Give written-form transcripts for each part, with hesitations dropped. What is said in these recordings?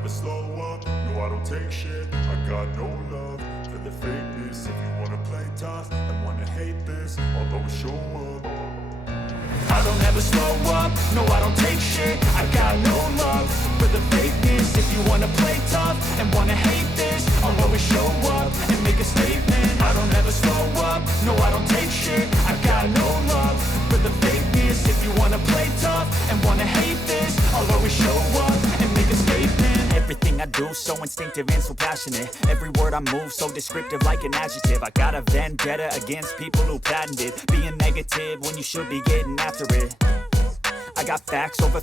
never slow up, no I don't take shit. I got no love for the fakeness. If you wanna play tough and wanna hate this, I'll always show up. I don't ever slow up, no I don't take shit. I got no love for the fakeness. If you wanna play tough and wanna hate this, I'll always show up and make a statement. I don't ever slow up, no I don't take shit. I got no love for the fakeness. If you wanna play tough and wanna hate this, I'll always show up and make a statement. Everything I do so instinctive and so passionate. Every word I move so descriptive like an adjective. I got a vendetta against people who patented being negative when you should be getting after it. I got facts over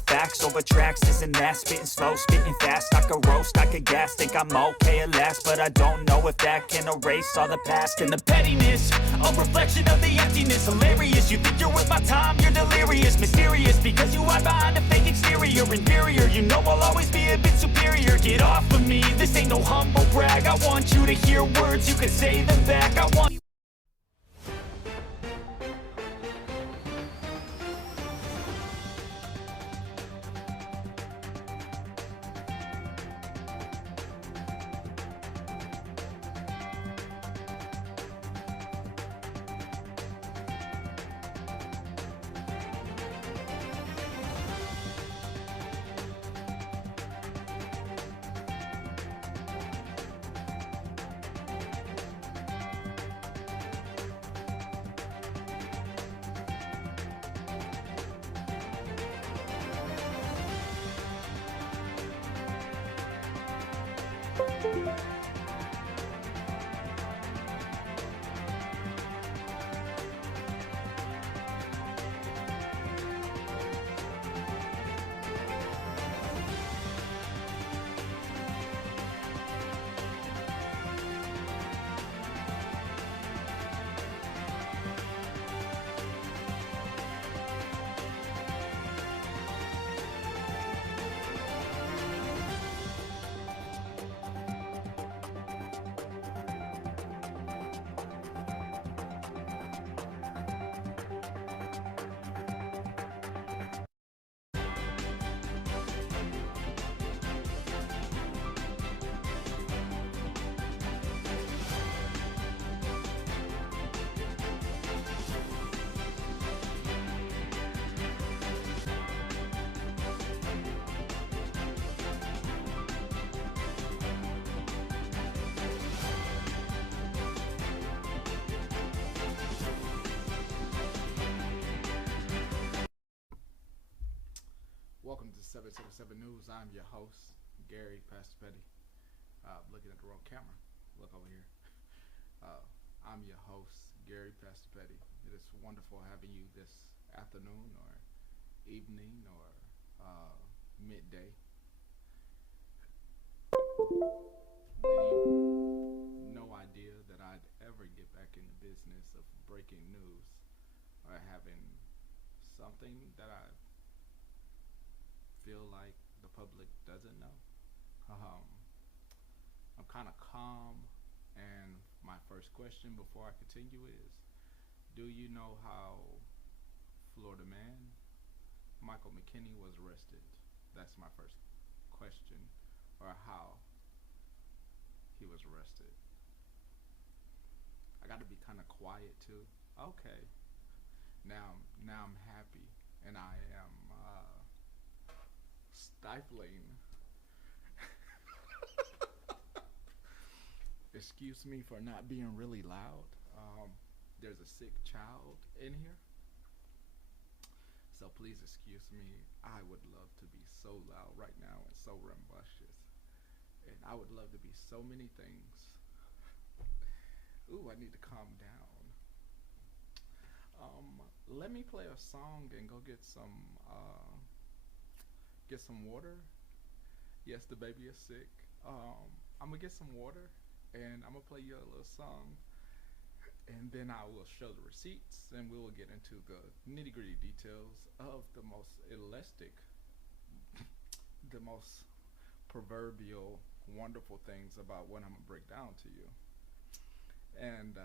tracks, this and that. Spitting slow, spitting fast. I could roast, I could gas. Think I'm okay at last, but I don't know if that can erase all the past. And the pettiness, a reflection of the emptiness. Hilarious, you think you're worth my time, you're delirious. Mysterious, because you hide behind a fake exterior. Inferior, you know I'll always be a bit superior. Get off of me, this ain't no humble brag. I want you to hear words, you can say them back. I want you. Welcome to 777 News. I'm your host, Gary P.AME.C. Looking at the wrong camera. Look over here. I'm your host, Gary P.AME.C. It is wonderful having you this afternoon or evening or midday. No idea that I'd ever get back in the business of breaking news or having something that I feel like the public doesn't know. I'm kind of calm, and my first question before I continue is, do you know how Florida man Michael McKinney was arrested? That's my first question, or how he was arrested. I got to be kind of quiet too. Okay, now I'm happy, and I am stifling. Excuse me for not being really loud. There's a sick child in here, so please excuse me. I would love to be so loud right now and so rambunctious, and I would love to be so many things. Ooh, I need to calm down. Let me play a song and go get some water. Yes, the baby is sick. I'm gonna get some water and I'm gonna play you a little song, and then I will show the receipts and we will get into the nitty-gritty details of the most elastic, the most proverbial wonderful things about what I'm gonna break down to you. And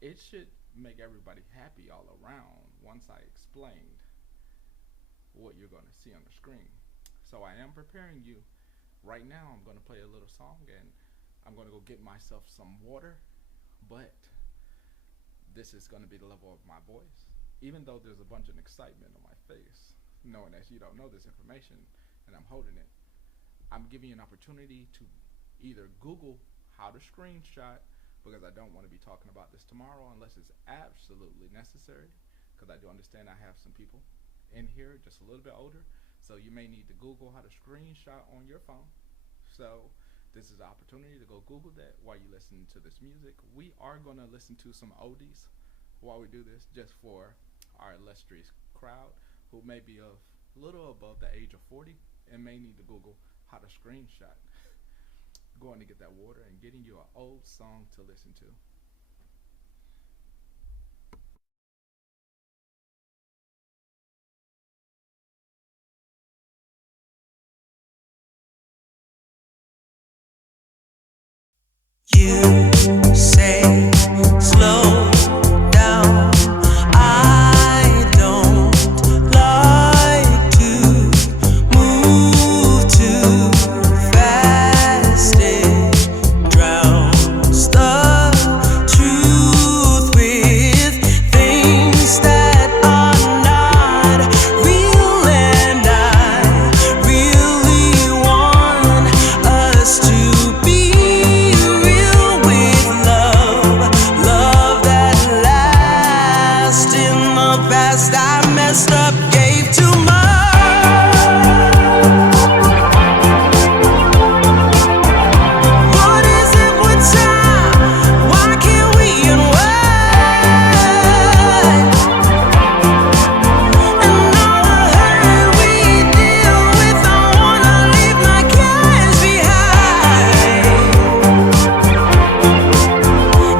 it should make everybody happy all around once I explained what you're going to see on the screen. So I am preparing you Right now, I'm gonna play a little song and I'm gonna go get myself some water. But this is gonna be the level of my voice, even though there's a bunch of excitement on my face, knowing that you don't know this information and I'm holding it. I'm giving you an opportunity to either Google how to screenshot, because I don't want to be talking about this tomorrow unless it's absolutely necessary, because I do understand I have some people in here just a little bit older, so you may need to Google how to screenshot on your phone. So this is an opportunity to go Google that while you listen to this music. We are going to listen to some oldies while we do this, just for our illustrious crowd who may be a little above the age of 40 and may need to Google how to screenshot. Going to get that water and getting you an old song to listen to. You say slow down. I don't like to move too fast. It drowns the truth with things that are not real, and I really want us to be real with love that lasts. In the past I messed up, gave too much. What is it with time? Why can't we unwind? And all the hurt we deal with, I wanna leave my cares behind.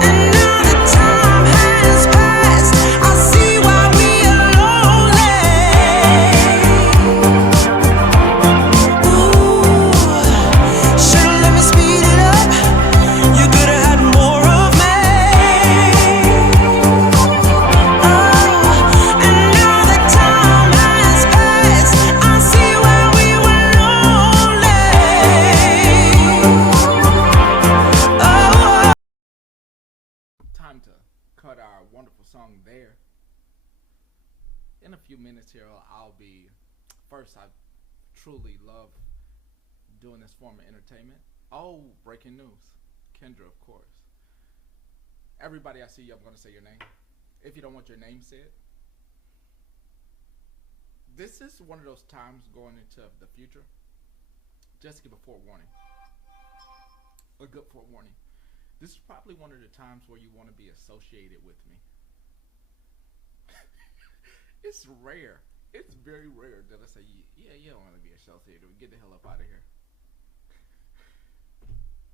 And now that time has passed, I see why we are lonely. Ooh, should've let me speed it up. You could've had more of me. And now that time has passed, I see why we were lonely. Time to cut our wonderful song there. In a few minutes here, I'll be. First, I truly love doing this form of entertainment. Oh, breaking news. Kendra, of course. Everybody I see, I'm going to say your name. If you don't want your name said, this is one of those times going into the future. Just give a forewarning. A good forewarning. This is probably one of the times where you want to be associated with me. It's rare. It's very rare that I say, yeah, you don't want to be associated. Get the hell up out of here.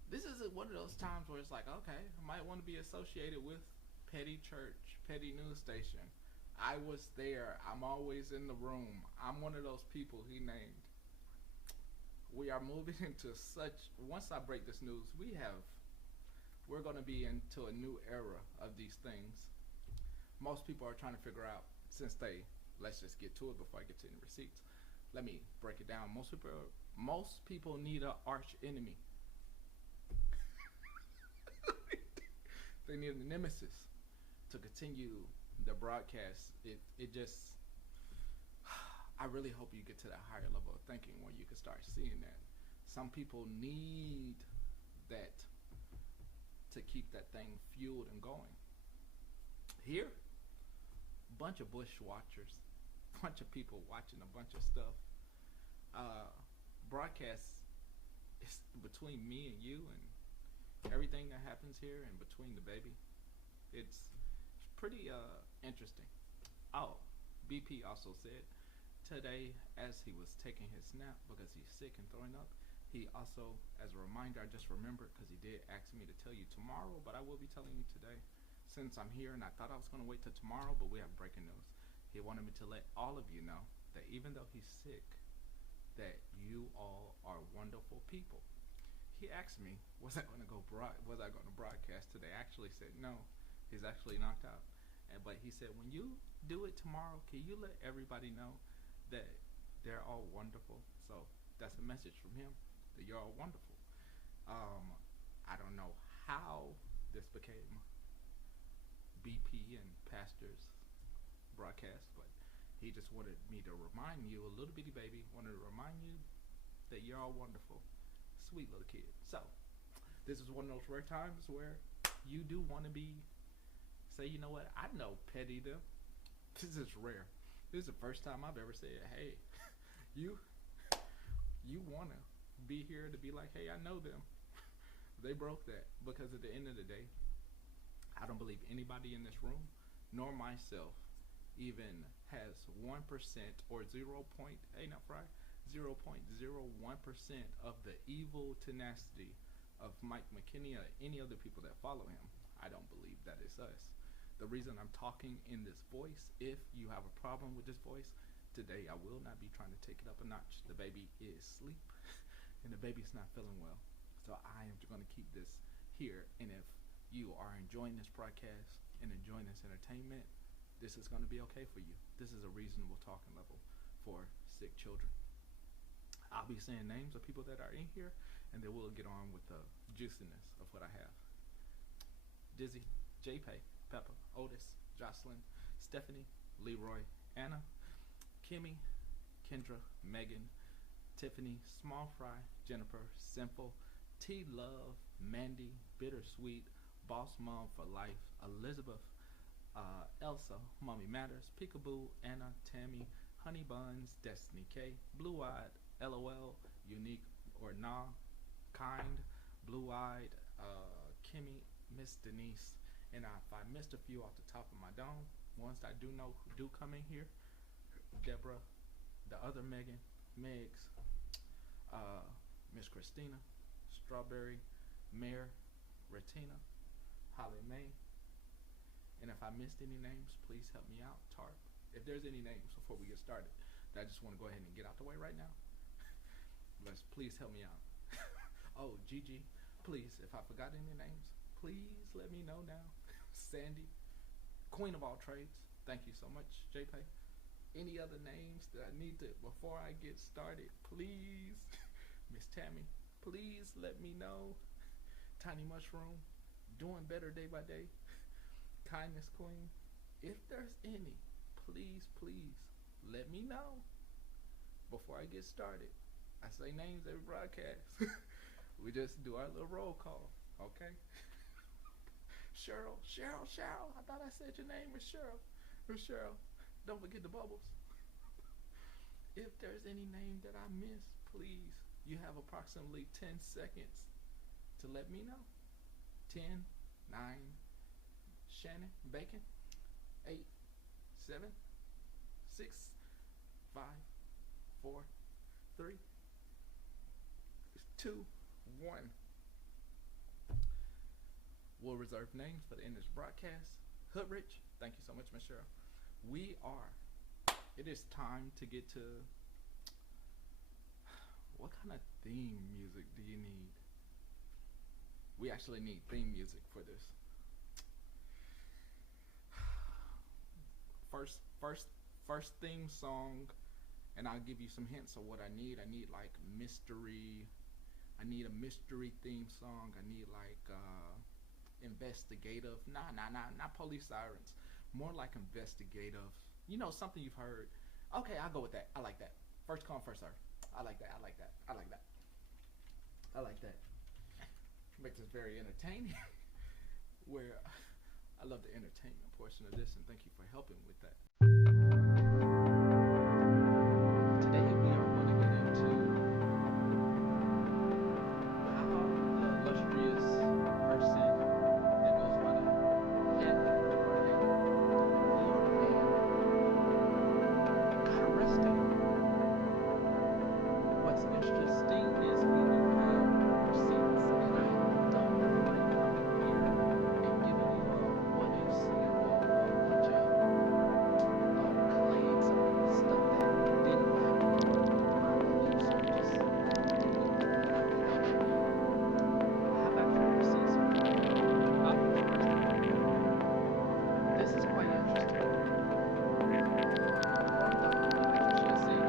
This is one of those times where it's like, okay, I might want to be associated with Petty Church, Petty News Station. I was there. I'm always in the room. I'm one of those people he named. We are moving into such. Once I break this news, we're going to be into a new era of these things. Most people are trying to figure out, since let's just get to it before I get to any receipts. Let me break it down. Most people need an arch enemy. They need a nemesis to continue the broadcast. It just, I really hope you get to that higher level of thinking where you can start seeing that. Some people need that to keep that thing fueled and going. Here, bunch of bush watchers, bunch of people watching a bunch of stuff. Broadcast is between me and you and everything that happens here and between the baby. It's pretty interesting. Oh, BP also said today, as he was taking his nap because he's sick and throwing up, he also, as a reminder, I just remembered because he did ask me to tell you tomorrow, but I will be telling you today since I'm here, and I thought I was going to wait till tomorrow, but we have breaking news. He wanted me to let all of you know that even though he's sick, that you all are wonderful people. He asked me, was I going to broadcast today? I actually said no. He's actually knocked out. But he said, when you do it tomorrow, can you let everybody know that they're all wonderful? So that's a message from him, that you're all wonderful. Um, I don't know how this became BP and Pastor's broadcast, but he just wanted me to remind you, a little bitty baby wanted to remind you that you're all wonderful, sweet little kid. So, this is one of those rare times where you do want to say, you know what, I know petty them. This is rare. This is the first time I've ever said, hey, you you want to be here to be like, hey, I know them. They broke that because at the end of the day, I don't believe anybody in this room, nor myself, even has 1% or 0. Hey, not Fry, 0.01% of the evil tenacity of Mike McKinney or any other people that follow him. I don't believe that is us. The reason I'm talking in this voice, if you have a problem with this voice, today I will not be trying to take it up a notch. The baby is asleep and the baby's not feeling well. So I am going to keep this here. And if you are enjoying this broadcast and enjoying this entertainment, this is going to be okay for you. This is a reasonable talking level for sick children. I'll be saying names of people that are in here, and then we'll get on with the juiciness of what I have. Dizzy, J-Pay, Pepper, Otis, Jocelyn, Stephanie, Leroy, Anna, Kimmy, Kendra, Megan, Tiffany, Small Fry, Jennifer, Simple, T-Love, Mandy, Bittersweet, Boss Mom for Life, Elizabeth, Elsa, Mommy Matters, Peekaboo, Anna, Tammy, Honey Buns, Destiny K, Blue Eyed, LOL, Unique or Nah, Kind, Blue Eyed, Kimmy, Miss Denise, and if I missed a few off the top of my dome, ones that I do know who do come in here, Deborah, the other Megan, Megs, Miss Christina, Strawberry, Mare, Retina, Holly May, and if I missed any names, please help me out, Tarp. If there's any names before we get started that I just want to go ahead and get out the way right now, please help me out. Oh, Gigi, please, if I forgot any names, please let me know now. Sandy, Queen of all trades, thank you so much, JPay. Any other names that I need to, before I get started, please. Miss Tammy, please let me know. Tiny Mushroom, doing better day by day. Kindness Queen, if there's any, please let me know before I get started. I say names every broadcast. We just do our little roll call, okay? Cheryl, I thought I said your name was Cheryl. Cheryl, don't forget the bubbles. If there's any name that I missed, please, you have approximately 10 seconds to let me know. 10, 9, Shannon, Bacon, 8, 7, 6, 5, 4, 3, 2, 1. We'll reserve names for the end of this broadcast. Hood Rich, thank you so much, Miss Cheryl. It is time to get to, what kind of theme music do you need? We actually need theme music for this. First theme song, and I'll give you some hints of what I need. I need like mystery. I need a mystery theme song. I need like investigative. Not police sirens. More like investigative. You know, something you've heard. Okay, I'll go with that. I like that. First come, first serve. I like that. Makes it very entertaining. Where I love the entertainment portion of this, and thank you for helping with that. Today we are going to get into how the illustrious person that goes by the head or name Florida Man got arrested. What's interesting is we do have receipts, and I don't like coming here and giving you a what if scenario of a bunch of claims of stuff that didn't happen. My beliefs are just nothing else. I have actual receipts for you. This is quite interesting. From the, like you should see,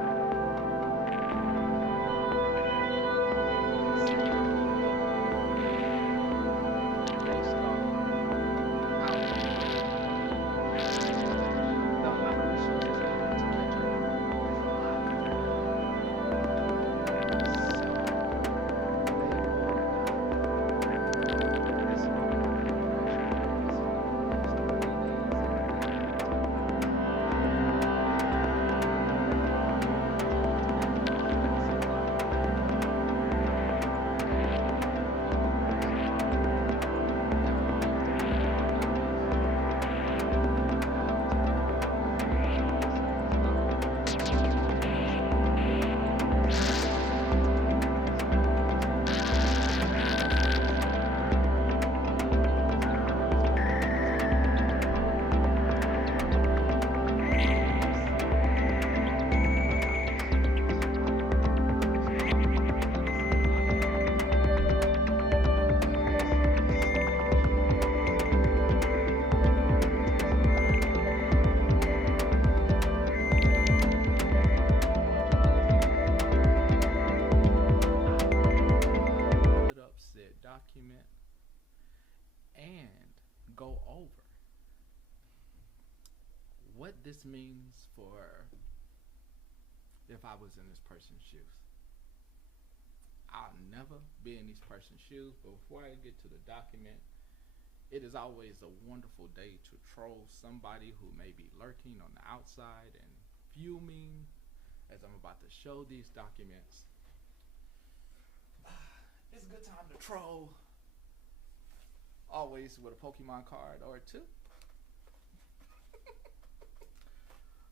this means for if I was in this person's shoes. I'll never be in this person's shoes, but before I get to the document, it is always a wonderful day to troll somebody who may be lurking on the outside and fuming as I'm about to show these documents. It's a good time to troll. Always with a Pokemon card or two.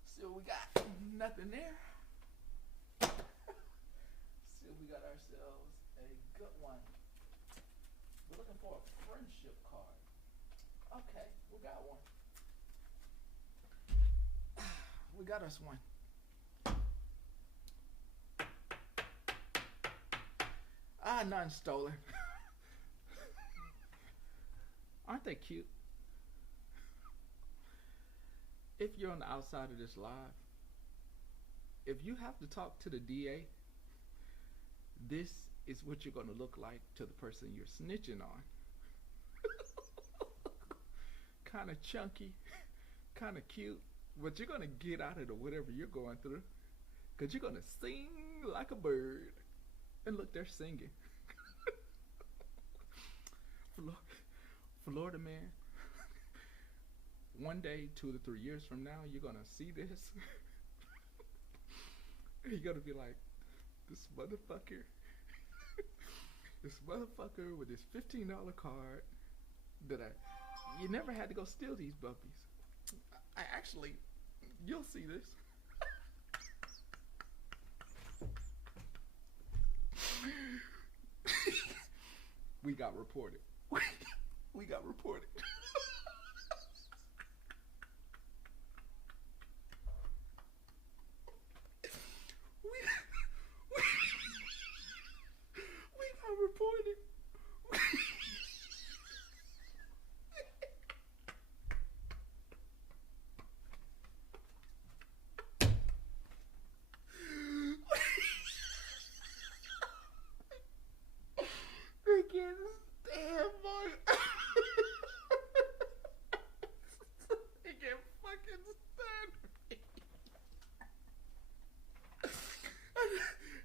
So we got nothing there. So we got ourselves a good one. We're looking for a friendship card. Okay, we got one. We got us one. None stolen. Aren't they cute? If you're on the outside of this live, if you have to talk to the DA, this is what you're going to look like to the person you're snitching on. Kind of chunky, kind of cute, but you're going to get out of whatever you're going through, because you're going to sing like a bird. And look, they're singing. Florida man, one day, 2 to 3 years from now, you're gonna see this. And you're gonna be like, this motherfucker with this $15 card that you never had to go steal these puppies. I actually, you'll see this. We got reported. We got reported. We got reported. They can't stand boy. They can't fucking stand me.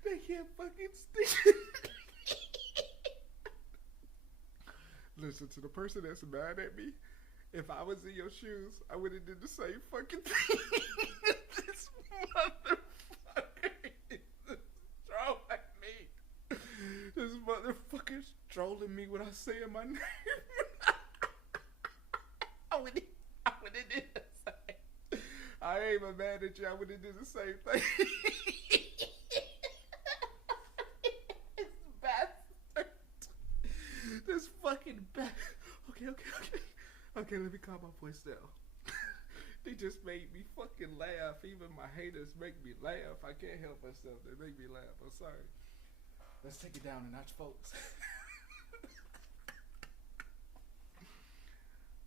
They can't fucking stand me. Listen, to the person that's mad at me, if I was in your shoes, I would have did the same fucking thing. This motherfucker is trolling me. This motherfucker's trolling me without saying my name. I would have did the same. I ain't even mad at you. I would have did the same thing. This bastard. This fucking bastard. Okay, let me calm my voice down. They just made me fucking laugh. Even my haters make me laugh. I can't help myself. They make me laugh. I'm sorry. Let's take it down a notch, folks.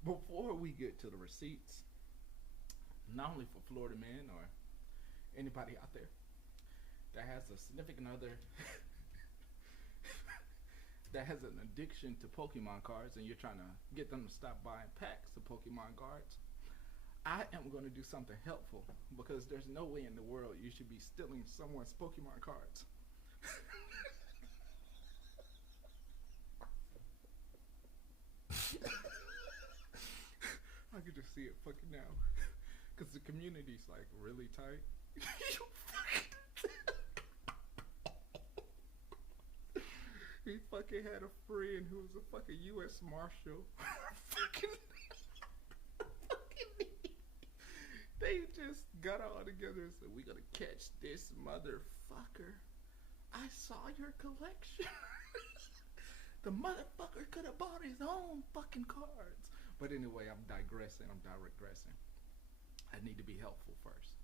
Before we get to the receipts, not only for Florida man or anybody out there that has a significant other that has an addiction to Pokemon cards and you're trying to get them to stop buying packs of Pokemon cards, I am going to do something helpful, because there's no way in the world you should be stealing someone's Pokemon cards. I can just see it fucking now. Because the community's like really tight. He fucking had a friend who was a fucking U.S. Marshal. They just got all together and said, we gotta catch this motherfucker. I saw your collection. The motherfucker could have bought his own fucking cards. But anyway, I'm digressing. I need to be helpful first.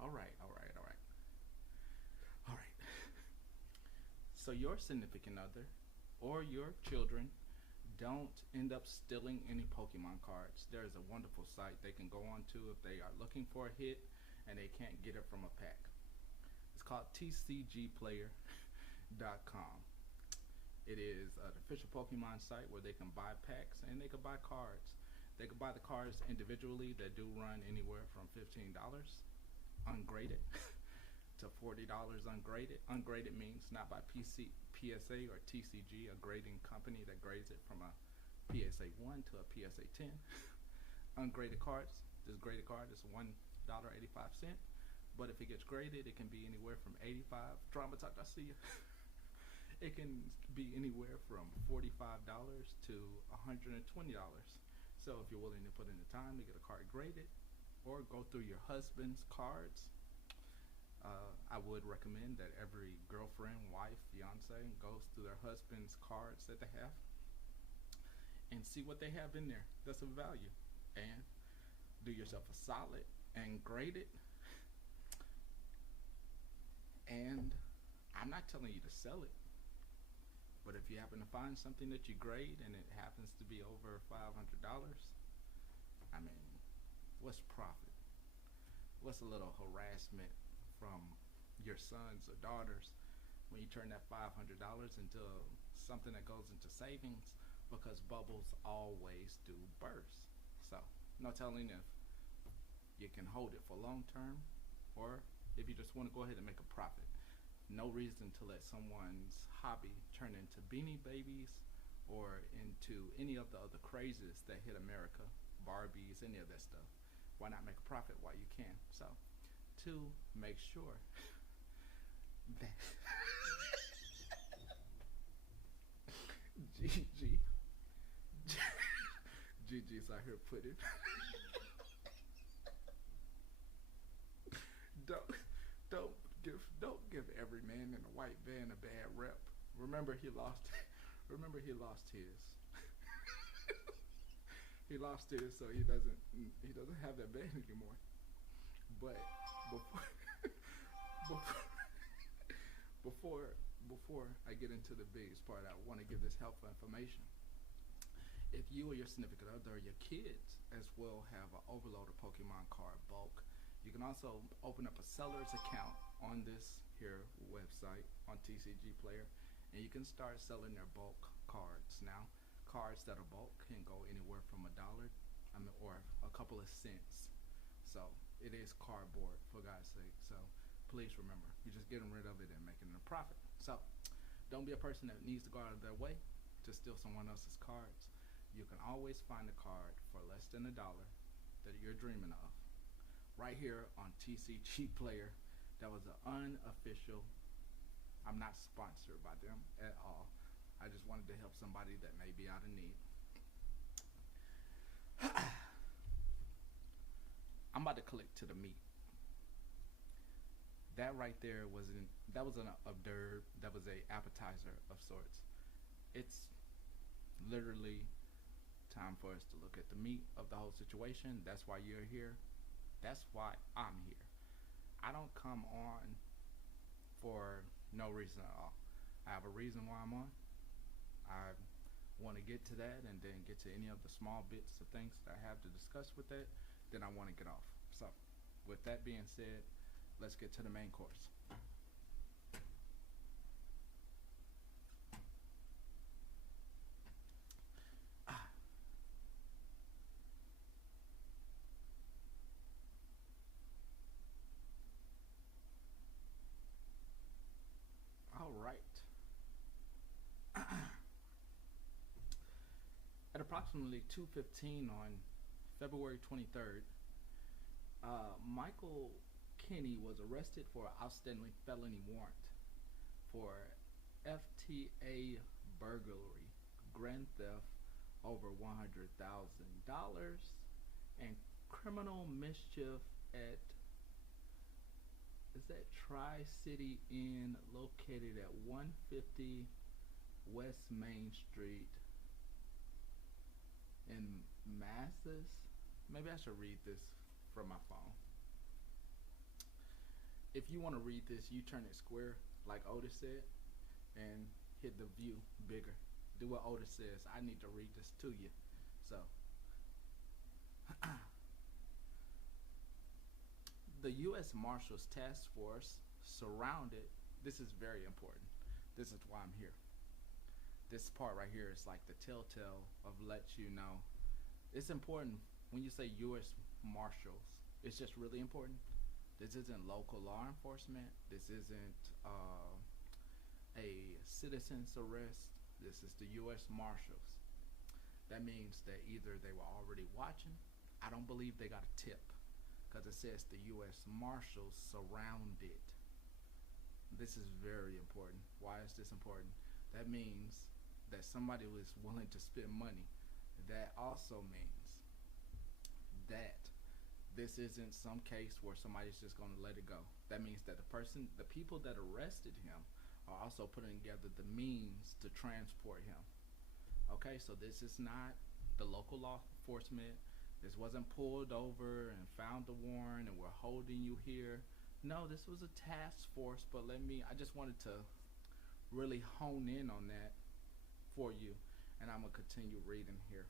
All right. So your significant other or your children don't end up stealing any Pokemon cards. There's a wonderful site they can go on to if they are looking for a hit and they can't get it from a pack. It's called tcgplayer.com. It is an official Pokemon site where they can buy packs and they can buy cards. They could buy the cars individually that do run anywhere from $15 ungraded to $40 ungraded. Ungraded means not by PSA or TCG, a grading company that grades it from a PSA 1 to a PSA 10. Ungraded cards, this graded card is $1.85. But if it gets graded, it can be anywhere from 85. Drama Talk, I see you. It can be anywhere from $45 to $120. So if you're willing to put in the time to get a card graded or go through your husband's cards, I would recommend that every girlfriend, wife, fiance goes through their husband's cards that they have and see what they have in there that's of value, and do yourself a solid and grade it. And I'm not telling you to sell it, but if you happen to find something that you grade and it happens to be over $500, I mean, what's profit? What's a little harassment from your sons or daughters when you turn that $500 into something that goes into savings, because bubbles always do burst. So, no telling if you can hold it for long term or if you just want to go ahead and make a profit. No reason to let someone's hobby turn into Beanie Babies or into any of the other crazes that hit America, Barbies, any of that stuff. Why not make a profit while you can? So, to make sure that Gigi's out here putting don't give every man in a white van a bad rep. Remember he lost his. He lost his, so he doesn't have that van anymore. But before I get into the biggest part, I want to give this helpful information. If you or your significant other or your kids as well have an overload of Pokemon card bulk, you can also open up a seller's account on this here website on TCG Player, and you can start selling their bulk cards. Now, cards that are bulk can go anywhere from $1, or a couple of cents. So it is cardboard, for God's sake. So please remember, you're just getting rid of it and making it a profit. So don't be a person that needs to go out of their way to steal someone else's cards. You can always find a card for less than $1 that you're dreaming of right here on TCG Player. That was an unofficial. I'm not sponsored by them at all. I just wanted to help somebody that may be out of need. I'm about to click to the meat. That right there was an hors d'oeuvre. That was a appetizer of sorts. It's literally time for us to look at the meat of the whole situation. That's why you're here. That's why I'm here. I don't come on for no reason at all. I have a reason why I'm on. I want to get to that and then get to any of the small bits of things that I have to discuss with that. Then I want to get off. So, with that being said, let's get to the main course. All right. At approximately 2:15 on February 23rd, Michael Kinney was arrested for an outstanding felony warrant for FTA burglary, grand theft over $100,000, and criminal mischief at Tri-City Inn located at 150 West Main Street in Masses. Maybe I should read this from my phone. If you want to read this, you turn it square like Otis said and hit the view bigger. Do what Otis says. I need to read this to you. So the U.S. Marshals Task Force surrounded, this is very important. This is why I'm here. This part right here is like the telltale of let you know It's important when you say U.S. Marshals. It's just really important. This isn't local law enforcement. This isn't a citizen's arrest. This is the U.S. Marshals. That means that either they were already watching. I don't believe they got a tip because it says the U.S. Marshals surrounded. This is very important. Why is this important? That means that somebody was willing to spend money. That also means that this isn't some case where somebody's just going to let it go. That means that the people that arrested him are also putting together the means to transport him. Okay, so this is not the local law enforcement. This wasn't pulled over and found the warrant and we're holding you here. No, this was a task force, but I just wanted to really hone in on that for you. And I'm going to continue reading here.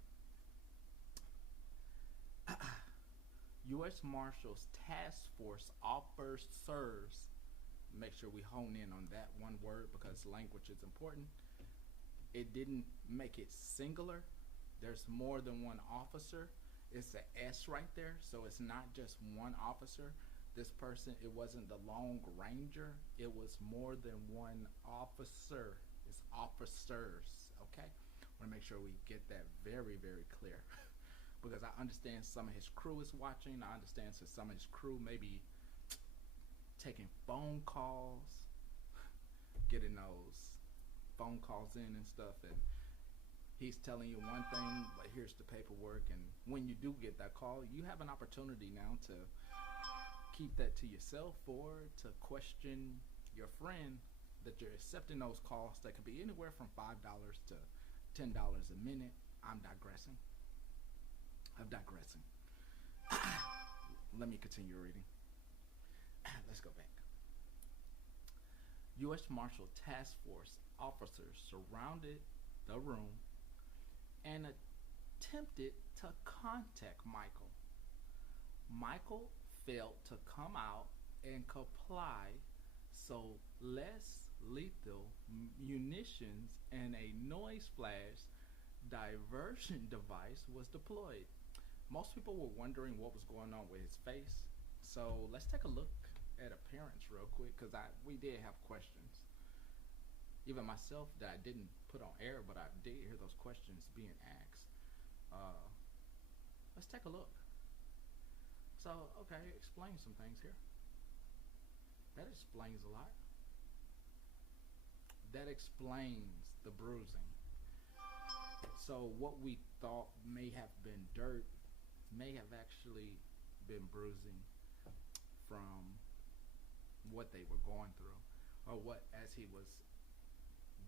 U.S. Marshals Task Force officers. Make sure we hone in on that one word because language is important. It didn't make it singular. There's more than one officer. It's an S right there, so it's not just one officer. This person, it wasn't the Lone Ranger. It was more than one officer. It's officers, okay? I want to make sure we get that very, very clear because I understand some of his crew is watching. I understand some of his crew may be taking phone calls, getting those phone calls in and stuff, and he's telling you one thing, but here's the paperwork. And when you do get that call, you have an opportunity now to keep that to yourself or to question your friend that you're accepting those calls that could be anywhere from $5 to $10 a minute. I'm digressing. Let me continue reading. Let's go back. U.S. Marshal Task Force officers surrounded the room and attempted to contact Michael. Michael failed to come out and comply, so less lethal munitions and a noise flash diversion device was deployed. Most people were wondering what was going on with his face, so let's take a look at appearance real quick because we did have questions. Even myself that I didn't put on air, but I did hear those questions being asked. Let's take a look. So, okay, explain some things here. That explains a lot. That explains the bruising. So what we thought may have been dirt may have actually been bruising from what they were going through, or what, as he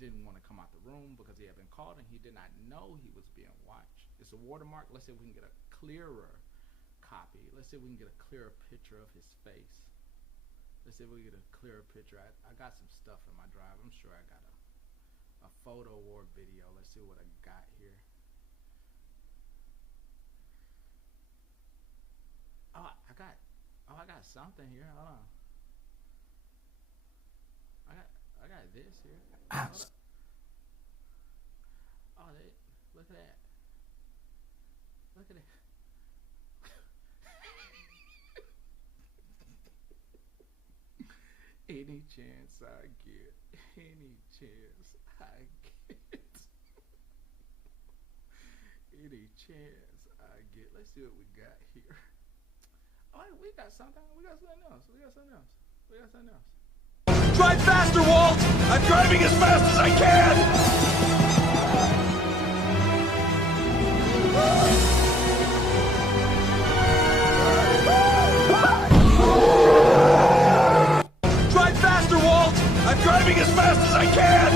didn't want to come out the room because he had been called and he did not know he was being watched. It's a watermark. Let's see if we can get a clearer copy. Let's see if we can get a clearer picture of his face. Let's see if we get a clearer picture. I got some stuff in my drive. I'm sure I got a photo or video. Let's see what I got here. I got something here. Hold on. I got this here. Look at that. Look at it. Any chance I get. Any chance I get. Any chance I get. Let's see what we got here. All right, we got something. We got something else. Drive faster, Walt! I'm driving as fast as I can! Drive faster, Walt! I'm driving as fast as I can!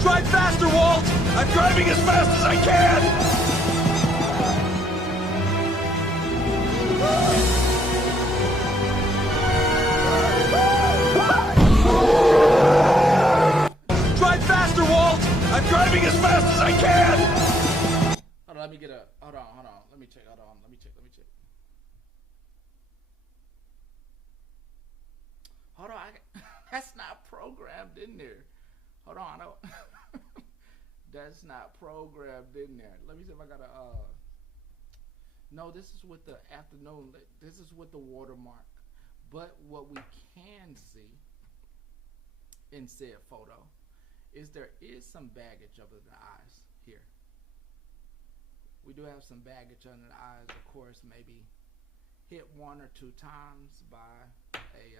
Drive faster, Walt! I'm driving as fast as I can! Drive faster, Walt! I'm driving as fast as I can! Hold on, let me get a. Hold on. Let me check. Hold on, that's not programmed in there. Hold on, I don't. That's not programmed in there. Let me see if I got a. No, this is with the afternoon. This is with the watermark. But what we can see in said photo is there is some baggage under the eyes here. We do have some baggage under the eyes, of course, maybe hit 1 or 2 times by a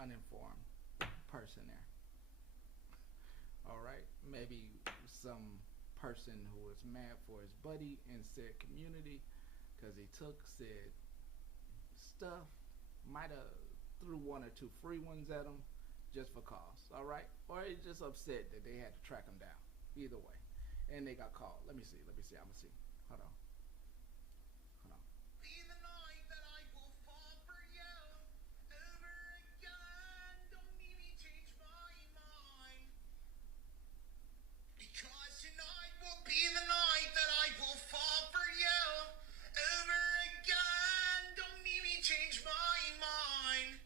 uninformed person there. All right, maybe some person who was mad for his buddy in said community because he took said stuff, might have threw 1 or 2 free ones at him just for cause. All right, or he's just upset that they had to track him down. Either way, and they got caught. Let me see. I'm gonna see. Hold on. Be the night that I will fall for you over again. Don't make me change my mind. Because tonight will be the night that I will fall for you over again. Don't make me change my mind.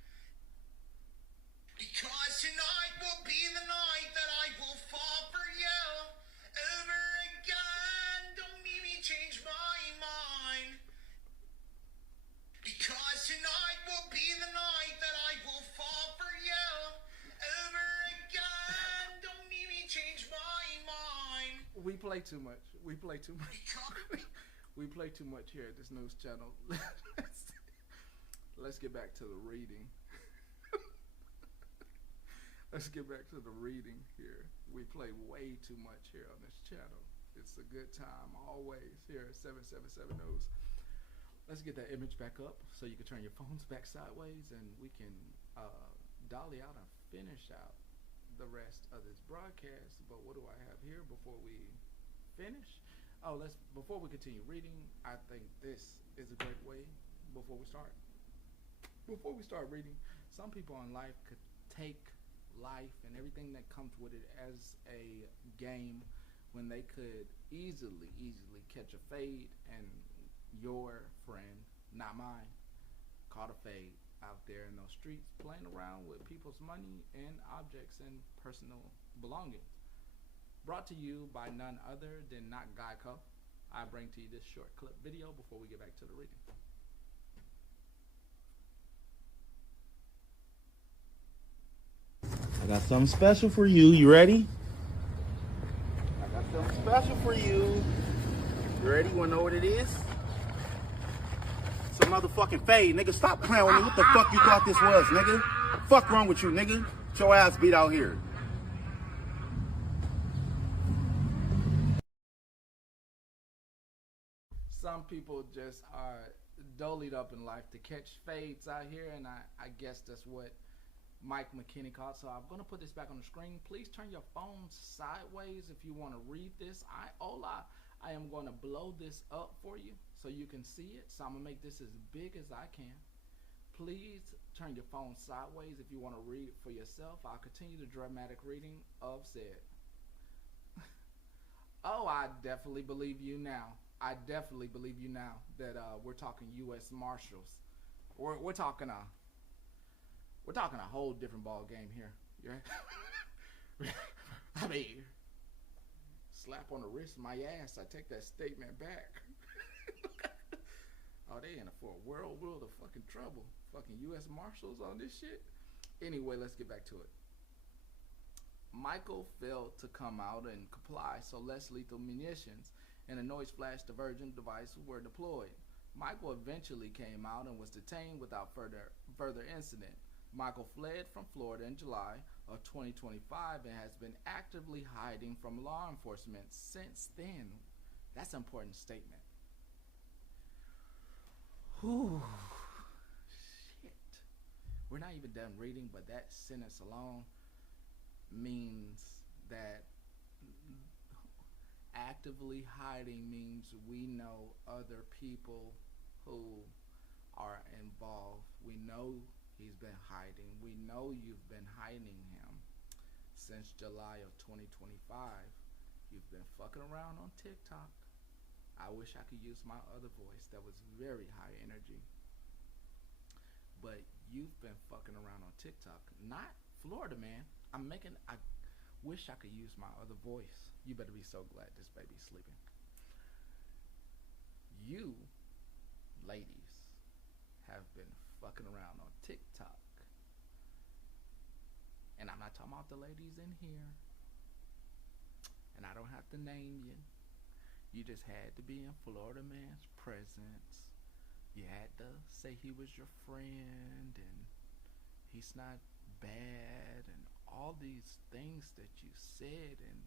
Because tonight will be the night that I will fall for you over again. Don't make me change my mind. Because tonight will be the night that I will fall for you over again. Don't make me change my mind. We play too much. We play too much. We play too much here at this news channel. Let's get back to the reading. Let's get back to the reading here. We play way too much here on this channel. It's a good time always here at 777 News. Let's get that image back up so you can turn your phones back sideways and we can dolly out and finish out the rest of this broadcast. But what do I have here before we finish? Oh, before we continue reading, I think this is a great way before we start. Before we start reading, some people in life could take life and everything that comes with it as a game when they could easily catch a fade, and your friend, not mine, caught a fade out there in those streets playing around with people's money and objects and personal belongings. Brought to you by none other than not Geico. I bring to you this short clip video before we get back to the reading. I got something special for you. You ready? I got something special for you. You ready? You wanna know what it is? It's a motherfucking fade, nigga. Stop playing with me. What the fuck you thought this was, nigga? Fuck wrong with you, nigga? Get your ass beat out here. Some people just are dollied up in life to catch fades out here, and I guess that's what Mike McKinney called. So I'm going to put this back on the screen. Please turn your phones sideways if you want to read this. I am going to blow this up for you so you can see it. So I'm going to make this as big as I can. Please turn your phone sideways if you want to read it for yourself. I'll continue the dramatic reading of said. Oh, I definitely believe you now. I definitely believe you now that we're talking U.S. Marshals. We're talking a whole different ball game here. Yeah. I mean, slap on the wrist, my ass. I take that statement back. Oh, they in for a world of fucking trouble. Fucking U.S. Marshals on this shit. Anyway, let's get back to it. Michael failed to come out and comply, so less lethal munitions and a noise flash diversion device were deployed. Michael eventually came out and was detained without further incident. Michael fled from Florida in July of 2025 and has been actively hiding from law enforcement since then. That's an important statement. Whew. Shit. We're not even done reading, but that sentence alone means that actively hiding means we know other people who are involved. We know he's been hiding. We know you've been hiding him since July of 2025. You've been fucking around on TikTok. I wish I could use my other voice that was very high energy. But you've been fucking around on TikTok. Not Florida man. I wish I could use my other voice. You better be so glad this baby's sleeping. You, ladies, have been fucking around on TikTok. And I'm not talking about the ladies in here. And I don't have to name you. You just had to be in Florida man's presence. You had to say he was your friend and he's not bad and all these things that you said, and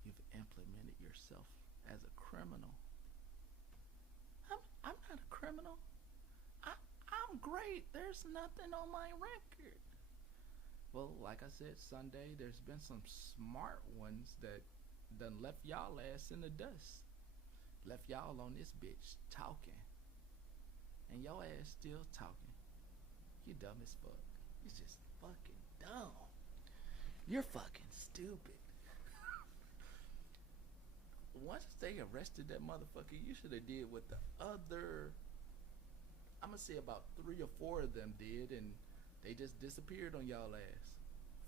you've implemented yourself as a criminal. I'm not a criminal. I'm great. There's nothing on my record. Well, like I said, Sunday, there's been some smart ones that done left y'all ass in the dust. Left y'all on this bitch talking. And your ass still talking. You dumb as fuck. You're just fucking dumb. You're fucking stupid. Once they arrested that motherfucker, you should have did what the other, I'm gonna say about 3 or 4 of them did, and they just disappeared on y'all ass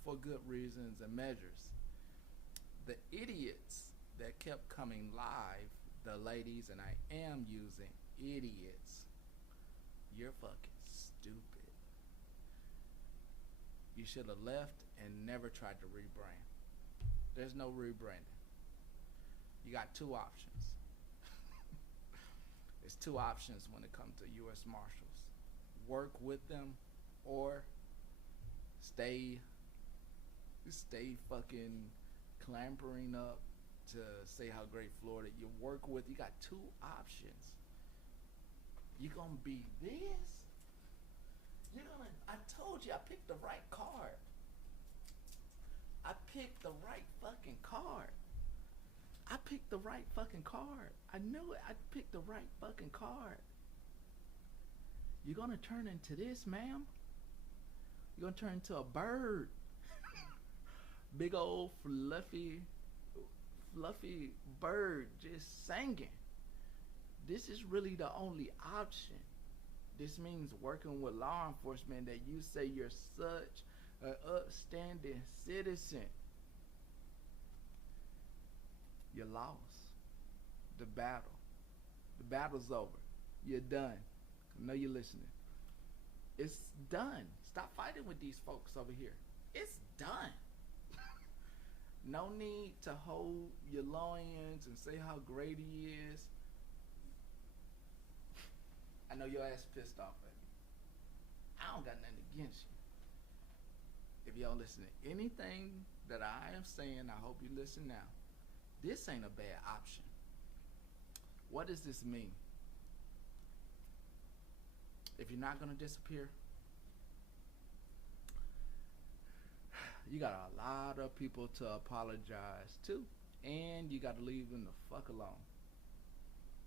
for good reasons and measures. The idiots that kept coming live, the ladies, and I am using idiots, you're fucking stupid. You should have left and never tried to rebrand. There's no rebranding. You got 2 options. There's 2 options when it comes to U.S. Marshals. Work with them or stay fucking clambering up to say how great Florida. You work with, you got 2 options. You gonna be this? I told you I picked the right card. I picked the right fucking card. I picked the right fucking card. I knew it. I picked the right fucking card. You're gonna turn into this, ma'am. You're gonna turn into a bird. Big old fluffy bird just singing. This is really the only option. This means working with law enforcement that you say you're such an upstanding citizen. You lost the battle. The battle's over. You're done. I know you're listening. It's done. Stop fighting with these folks over here. It's done. No need to hold your loins and say how great he is. I know your ass pissed off at me. I don't got nothing against you. If y'all listen to anything that I am saying, I hope you listen now. This ain't a bad option. What does this mean? If you're not gonna disappear, you got a lot of people to apologize to, and you gotta leave them the fuck alone.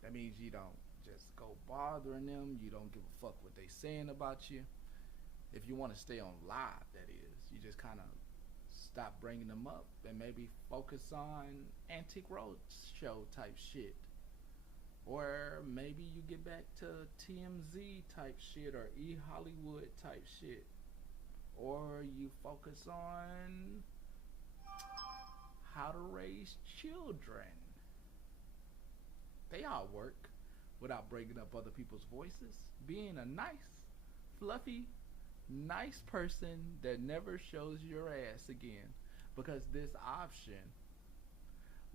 That means you don't just go bothering them. You don't give a fuck what they saying about you. If you want to stay on live, that is, you just kind of stop bringing them up and maybe focus on Antique Roadshow type shit. Or maybe you get back to TMZ type shit or E-Hollywood type shit. Or you focus on how to raise children. They all work without breaking up other people's voices. Being a nice, fluffy, nice person that never shows your ass again. Because this option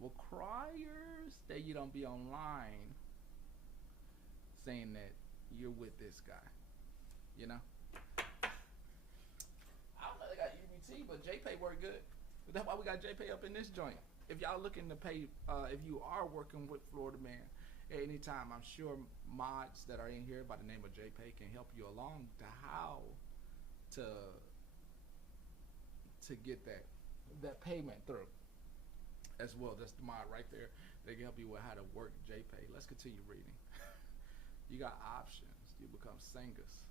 requires that you don't be online saying that you're with this guy. You know? I don't know they got EBT, but JPay work good. That's why we got JPay up in this joint. If y'all looking to pay, if you are working with Florida Man at any time, I'm sure mods that are in here by the name of JPay can help you along to how to get that payment through as well. That's the mod right there. They can help you with how to work JPay. Let's continue reading. You got options. You become singers.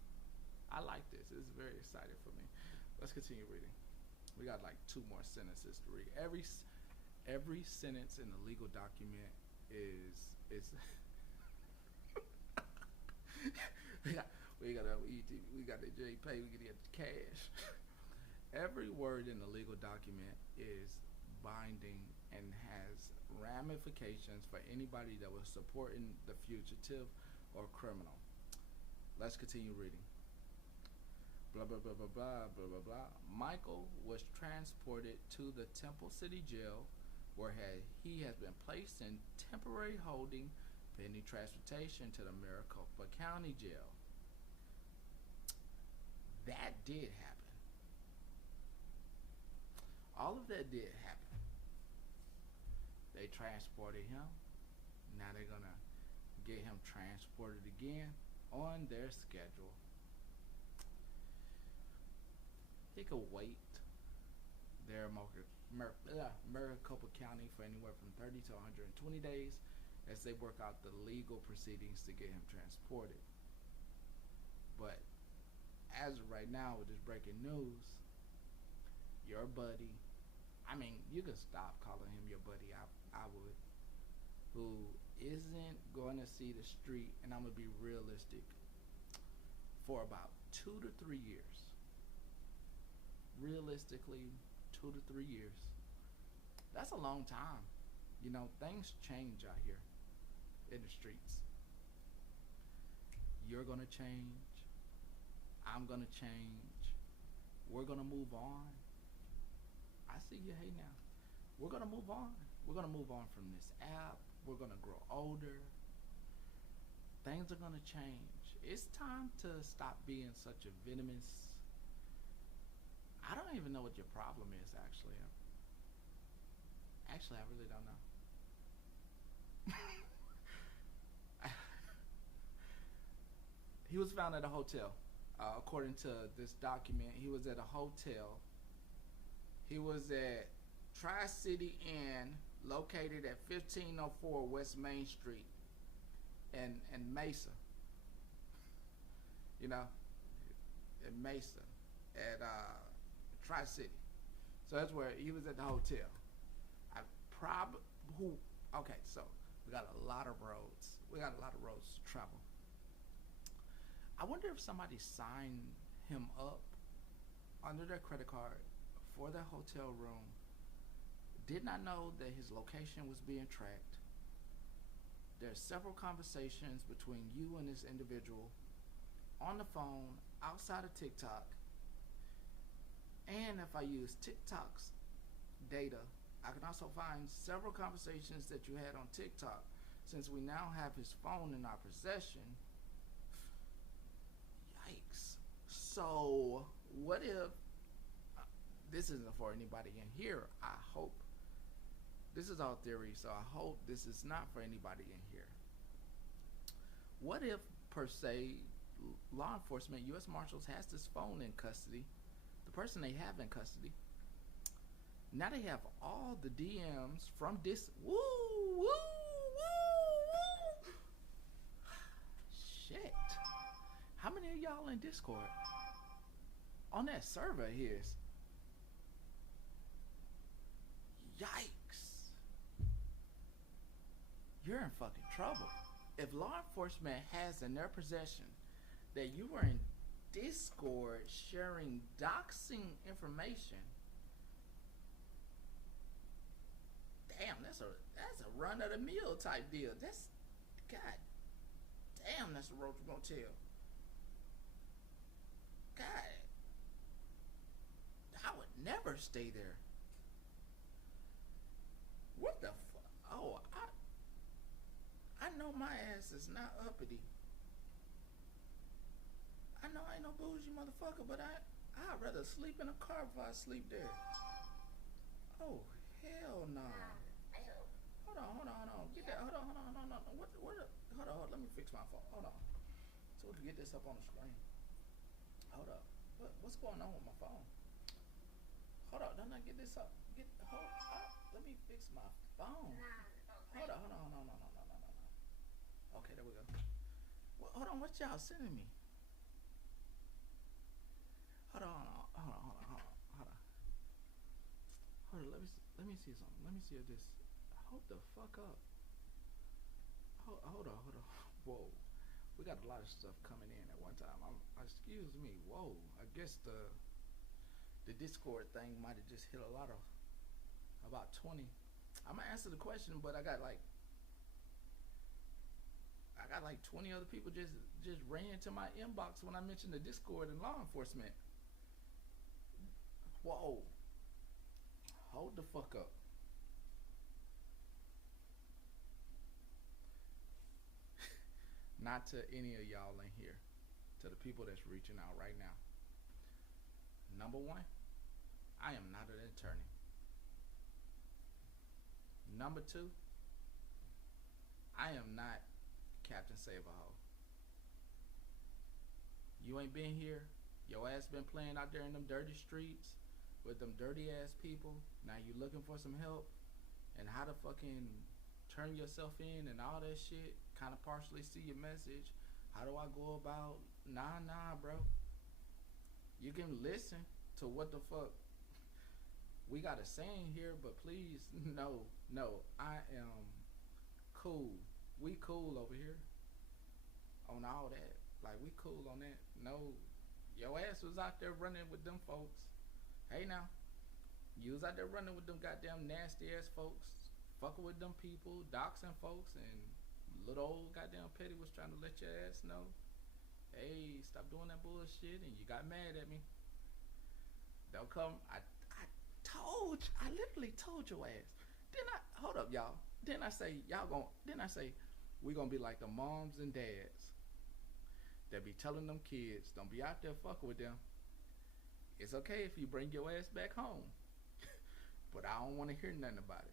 I like this. It's very exciting for me. Let's continue reading. We got like 2 more sentences to read. Every sentence in the legal document is We got the JPay. We can get the cash. Every word in the legal document is binding and has ramifications for anybody that was supporting the fugitive or criminal. Let's continue reading. Blah, blah, blah, blah, blah, blah, blah, blah. Michael was transported to the Temple City Jail, where he has been placed in temporary holding pending transportation to the Maricopa County Jail. That did happen. All of that did happen. They transported him. Now they're going to get him transported again on their schedule. He could wait there in Maricopa County for anywhere from 30 to 120 days as they work out the legal proceedings to get him transported. But as of right now, with this breaking news, your buddy, I mean, you can stop calling him your buddy, I would, who isn't going to see the street, and I'm going to be realistic, for about 2 to 3 years. Realistically, 2 to 3 years. That's a long time. You know, things change out here in the streets. You're going to change. I'm going to change. We're going to move on. I see you, hey now. We're going to move on. We're going to move on from this app. We're going to grow older. Things are going to change. It's time to stop being such a venomous. I don't even know what your problem is, actually. Actually, I really don't know. He was found at a hotel. According to this document, he was at a hotel. He was at Tri-City Inn, located at 1504 West Main Street in Mesa. You know, in Mesa, at Tri-City. So that's where he was at the hotel. Okay, so we got a lot of roads. We got a lot of roads to travel. I wonder if somebody signed him up under their credit card for their hotel room, did not know that his location was being tracked. There's several conversations between you and this individual on the phone, outside of TikTok. And if I use TikTok's data, I can also find several conversations that you had on TikTok. Since we now have his phone in our possession, yikes. So what if, this isn't for anybody in here, I hope. This is all theory, so I hope this is not for anybody in here. What if, per se, law enforcement, U.S. Marshals, has this phone in custody, the person they have in custody, now they have all the DMs from this, shit. How many of y'all in Discord? On that server of his? Yikes. You're in fucking trouble. If law enforcement has in their possession that you were in Discord sharing doxing information, damn, that's a run of the mill type deal. That's, god damn, that's the road you're gonna tell. God, I would never stay there. What the fuck? Oh, I know my ass is not uppity. I know I ain't no bougie motherfucker, but I'd rather sleep in a car before I sleep there. Oh, hell no. Hold on. Get that. Hold on. Hold on. Let me fix my phone. Hold on. So we can get this up on the screen. Hold up. What's going on with my phone? Hold on. Don't I get this up? Hold up. Let me fix my phone. Hold on. No. Okay, there we go. Well, hold on. What y'all sending me? Hold on. Let me see something. Let me see if this. Hold the fuck up. Hold on. Whoa. We got a lot of stuff coming in at one time. Excuse me. Whoa. I guess the Discord thing might have just hit a lot of about 20. I'm gonna answer the question, but I got like 20 other people just ran to my inbox when I mentioned the Discord and law enforcement. Whoa. Hold the fuck up. Not to any of y'all in here. To the people that's reaching out right now. Number one, I am not an attorney. Number two, I am not Captain Save-A-Ho. You ain't been here. Your ass been playing out there in them dirty streets with them dirty ass people. Now you looking for some help and how to fucking turn yourself in and all that shit. Kind of partially see your message. How do I go about? Nah, bro. You can listen to what the fuck we got a saying here, but please, no. I am cool. We cool over here on all that. Like, we cool on that. No, your ass was out there running with them folks. Hey now, you was out there running with them goddamn nasty ass folks, fucking with them people, doxing folks, and little old goddamn Petty was trying to let your ass know, hey, stop doing that bullshit, and you got mad at me. Don't come. I literally told your ass. Hold up, y'all. Then I say we gonna be like the moms and dads that be telling them kids, don't be out there fucking with them. It's okay if you bring your ass back home, but I don't want to hear nothing about it.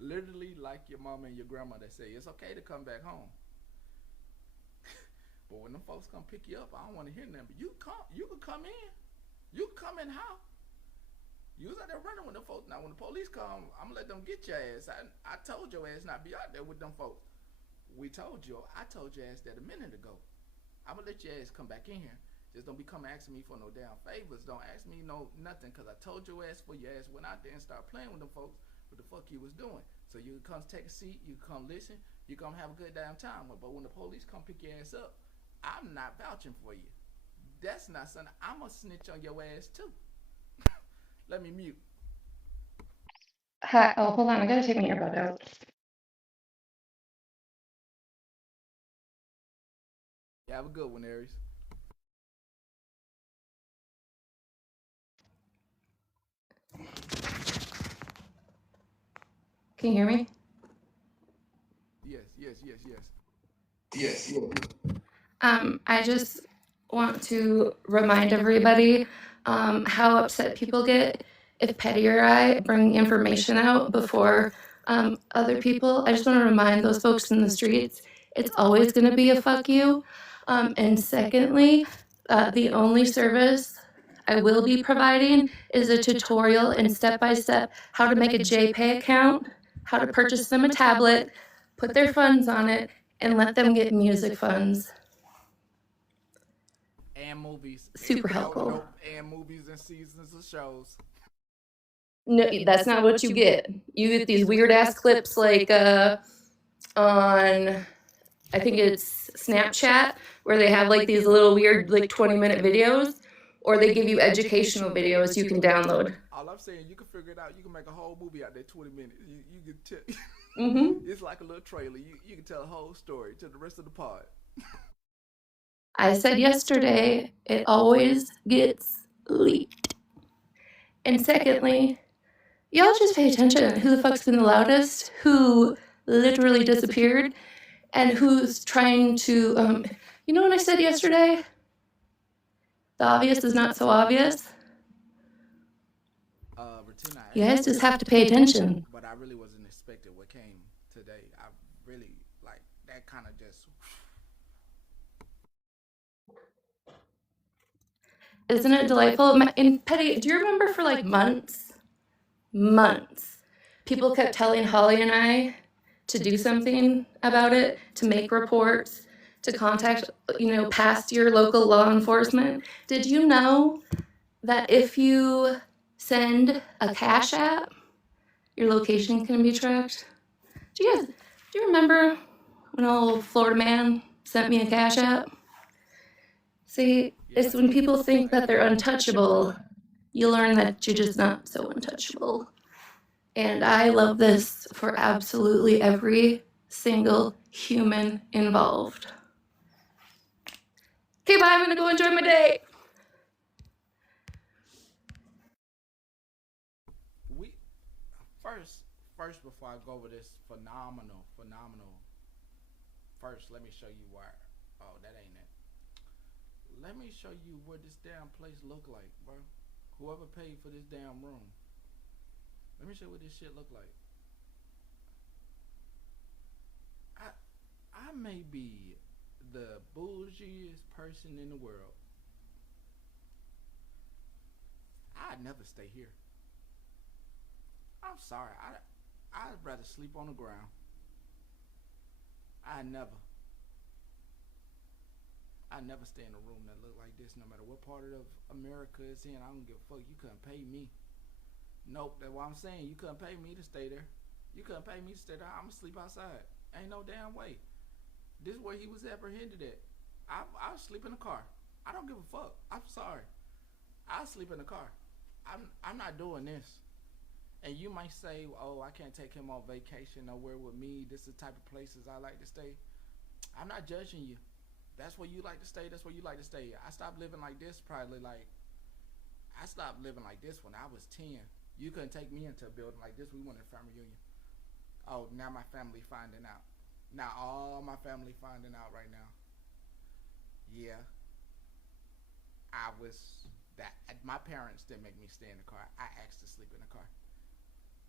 Literally like your mama and your grandma that say it's okay to come back home. But when them folks come pick you up, I don't want to hear nothing. But you can come in. You can come in how? You was out there running with them folks. Now when the police come, I'm gonna let them get your ass. I told your ass not be out there with them folks. I told your ass that a minute ago. I'm gonna let your ass come back in here. Just don't be coming asking me for no damn favors. Don't ask me no nothing, cause I told your ass for your ass went out there and started playing with them folks. What the fuck you was doing? So you can come take a seat. You can come listen. You come have a good damn time. But when the police come pick your ass up, I'm not vouching for you. That's not something. I'm gonna snitch on your ass too. Let me mute. Hi. Oh, hold on. I gotta take my earbud out. Yeah, have a good one, Aries. Can you hear me? Yes. I just want to remind everybody how upset people get if Petty or I bring information out before other people. I just want to remind those folks in the streets, it's always going to be a fuck you. And secondly, the only service I will be providing is a tutorial and step-by-step how to make a JPay account, how to purchase them a tablet, put their funds on it, and let them get music funds. And movies. Super helpful. And movies and seasons of shows. No, that's not what you get. You get these weird ass clips like on, I think it's Snapchat, where they have like these little weird like 20-minute videos, or they give you educational videos you can download. All I'm saying, you can figure it out. You can make a whole movie out there 20 minutes. You can tell. It's like a little trailer. You can tell a whole story to the rest of the pod. I said yesterday, it always gets leaked. And secondly, y'all just pay attention to who the fuck's been the loudest, who literally disappeared, and who's trying to, you know what I said yesterday? The obvious is not so obvious. Regina, You guys just have to pay attention. But I really wasn't expecting what came today. I really, like, that kind of just... Isn't it delightful? And Petty, do you remember for like months, people kept telling Holly and I to do something about it, to make reports, to contact, past your local law enforcement? Did you know that if you send a Cash App, your location can be tracked? Do you remember An old Florida man sent me a cash app. See, it's when people think that they're untouchable, you learn that you're just not so untouchable. And I love this for absolutely every single human involved. Okay, bye, I'm gonna go enjoy my day. We first before I go over this phenomenal. First, let me show you where. Oh, that ain't it. Let me show you what this damn place look like, bro. Whoever paid for this damn room. Let me show you what this shit look like. I may be the bougiest person in the world. I'd never stay here. I'm sorry. I'd rather sleep on the ground. I never stay in a room that look like this, no matter what part of America it's in. I don't give a fuck. You couldn't pay me. Nope, that's what I'm saying. You couldn't pay me to stay there. You couldn't pay me to stay there. I'ma sleep outside. Ain't no damn way. This is where he was apprehended at. I'll sleep in the car. I don't give a fuck. I'm sorry. I'll sleep in the car. I'm not doing this. And you might say, oh, I can't take him on vacation nowhere with me. This is the type of places I like to stay. I'm not judging you. That's where you like to stay. That's where you like to stay. I stopped living like this when I was 10. You couldn't take me into a building like this. We went in family reunion. Oh, now my family finding out. Now all my family finding out right now. Yeah. My parents didn't make me stay in the car. I asked to sleep in the car.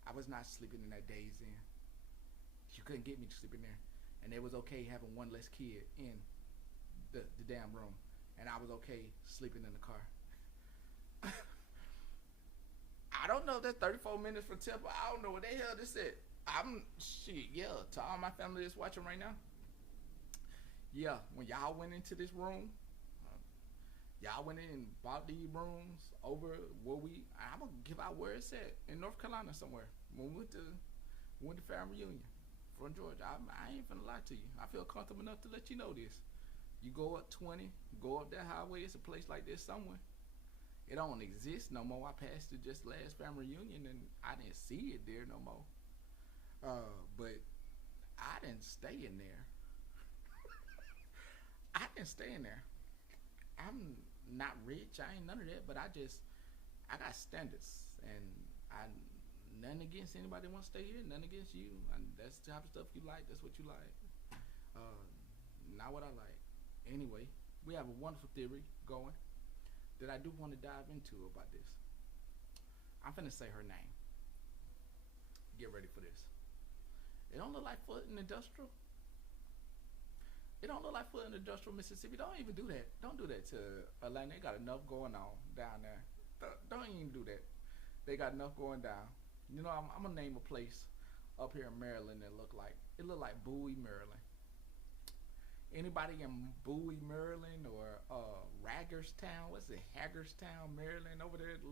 I was not sleeping in that Days Inn. You couldn't get me to sleep in there. And it was okay having one less kid in the damn room. And I was okay sleeping in the car. I don't know if that's 34 minutes from Temple. I don't know what the hell this is. To all my family that's watching right now. Yeah, when y'all went into this room, y'all went in and bought these rooms over I'm gonna give out where it's at in North Carolina somewhere. When we went to family reunion from Georgia, I ain't finna lie to you. I feel comfortable enough to let you know this. You go up 20, go up that highway. It's a place like this somewhere. It don't exist no more. I passed it just last family reunion and I didn't see it there no more. But I didn't stay in there. I didn't stay in there. I'm not rich. I ain't none of that. But I got standards, and nothing against anybody that wants to stay here. Nothing against you. And that's the type of stuff you like. That's what you like. Not what I like. Anyway, we have a wonderful theory going that I do want to dive into about this. I'm finna say her name. Get ready for this. It don't look like Fulton Industrial. It don't look like Fulton Industrial, Mississippi. Don't even do that. Don't do that to Atlanta. They got enough going on down there. Don't even do that. They got enough going down. You know, I'm gonna name a place up here in Maryland that look like Bowie, Maryland. Anybody in Bowie, Maryland, or Hagerstown? What's it? Hagerstown, Maryland, over there,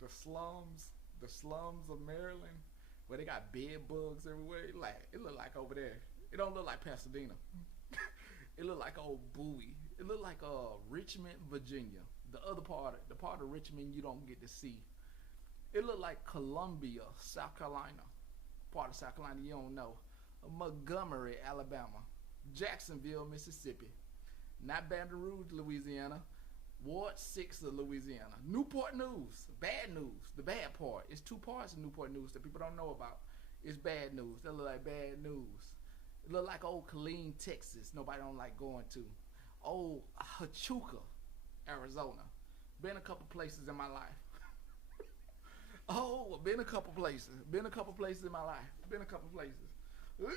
the slums of Maryland, where they got bed bugs everywhere. It look like over there. It don't look like Pasadena. It look like old Bowie. It look like Richmond, Virginia. The part of Richmond you don't get to see. It look like Columbia, South Carolina. Part of South Carolina you don't know. Montgomery, Alabama. Jacksonville, Mississippi. Not Baton Rouge, Louisiana. Ward 6 of Louisiana. Newport News. Bad news. The bad part. It's two parts of Newport News that people don't know about. It's bad news. That look like bad news. It look like old Killeen, Texas. Nobody don't like going to. Old Hachuca, Arizona. Been a couple places in my life. Been a couple places in my life. Been a couple places. Ugh.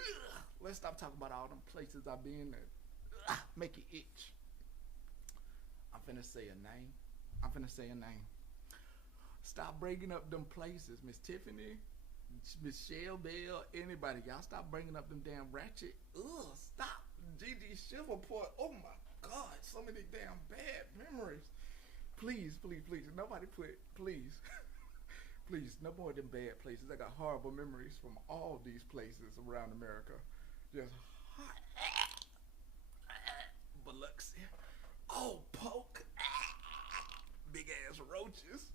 Let's stop talking about all them places I've been that make you itch. I'm finna say a name. Stop bringing up them places, Miss Tiffany, Michelle Bell, anybody. Y'all stop bringing up them damn ratchet. Stop. Gigi Shiverport. Oh my God, so many damn bad memories. Please. Nobody please. Please, no more of them bad places. I got horrible memories from all these places around America. Just heart. Biloxi. Oh, poke. Big ass roaches.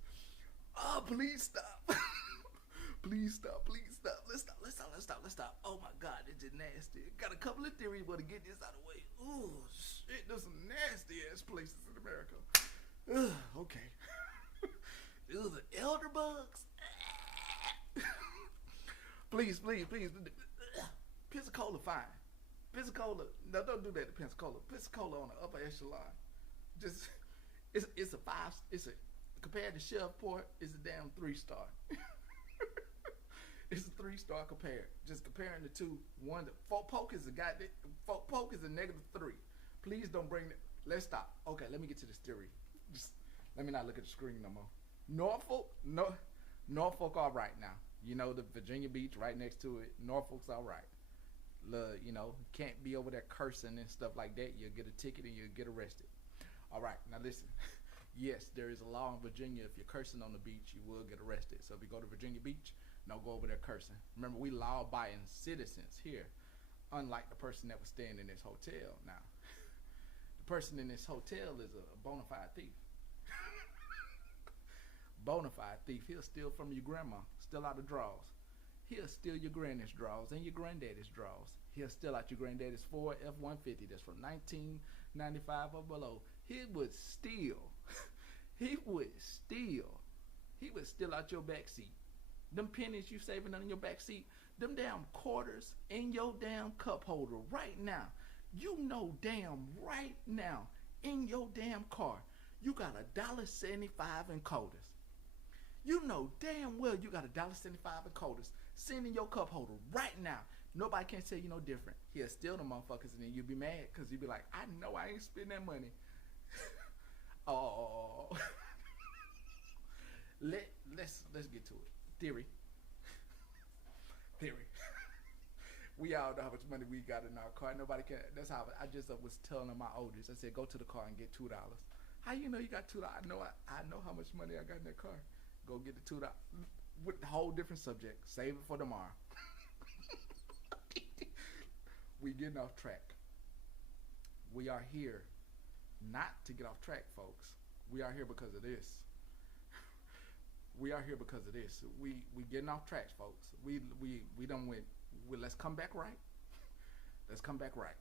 Oh, please stop. Please stop. Let's stop. Oh my God, it's just nasty. Got a couple of theories, but to get this out of the way. Ooh, shit, there's some nasty ass places in America. Ugh, okay. Ew, the elder bugs. Please. Pensacola, fine. Pensacola, no, don't do that to Pensacola. Pensacola on the upper echelon. Just, it's a 5. Compared to Shelfport, it's a damn 3-star. It's a 3-star compared. Just comparing the two. One, Fort Polk is a -3. Please don't bring that. Let's stop. Okay, let me get to this theory. Just let me not look at the screen no more. Norfolk, all right now. You know the Virginia Beach right next to it. Norfolk's all right. You know, can't be over there cursing and stuff like that. You'll get a ticket and you'll get arrested. All right, now listen. Yes, there is a law in Virginia. If you're cursing on the beach, you will get arrested. So if you go to Virginia Beach, don't go over there cursing. Remember, we law-abiding citizens here, unlike the person that was staying in this hotel. Now, the person in this hotel is a bona fide thief. Bona fide thief. He'll steal from your grandma, steal out of drawers. He'll steal your granny's drawers and your granddaddy's drawers. He'll steal out your granddaddy's Ford F-150 that's from 1995 or below. He would steal. He would steal out your back seat. Them pennies you saving on your back seat, them damn quarters in your damn cup holder right now. You know damn right now in your damn car, you got $1.75 in quarters. You know damn well you got $1.75 in quarters sitting in your cup holder right now. Nobody can say you no different. He'll steal the motherfuckers and then you'll be mad because you'll be like, I know I ain't spending that money. Oh. Let's get to it. Theory. We all know how much money we got in our car. Nobody can. That's how I just was telling my oldest. I said, go to the car and get $2. How you know you got $2? I know how much money I got in that car. Go get the $2. With a whole different subject. Save it for tomorrow. We getting off track. We are here not to get off track, folks. We are here because of this. We are here because of this. We getting off track, folks. We done went. Let's come back right. Let's come back right.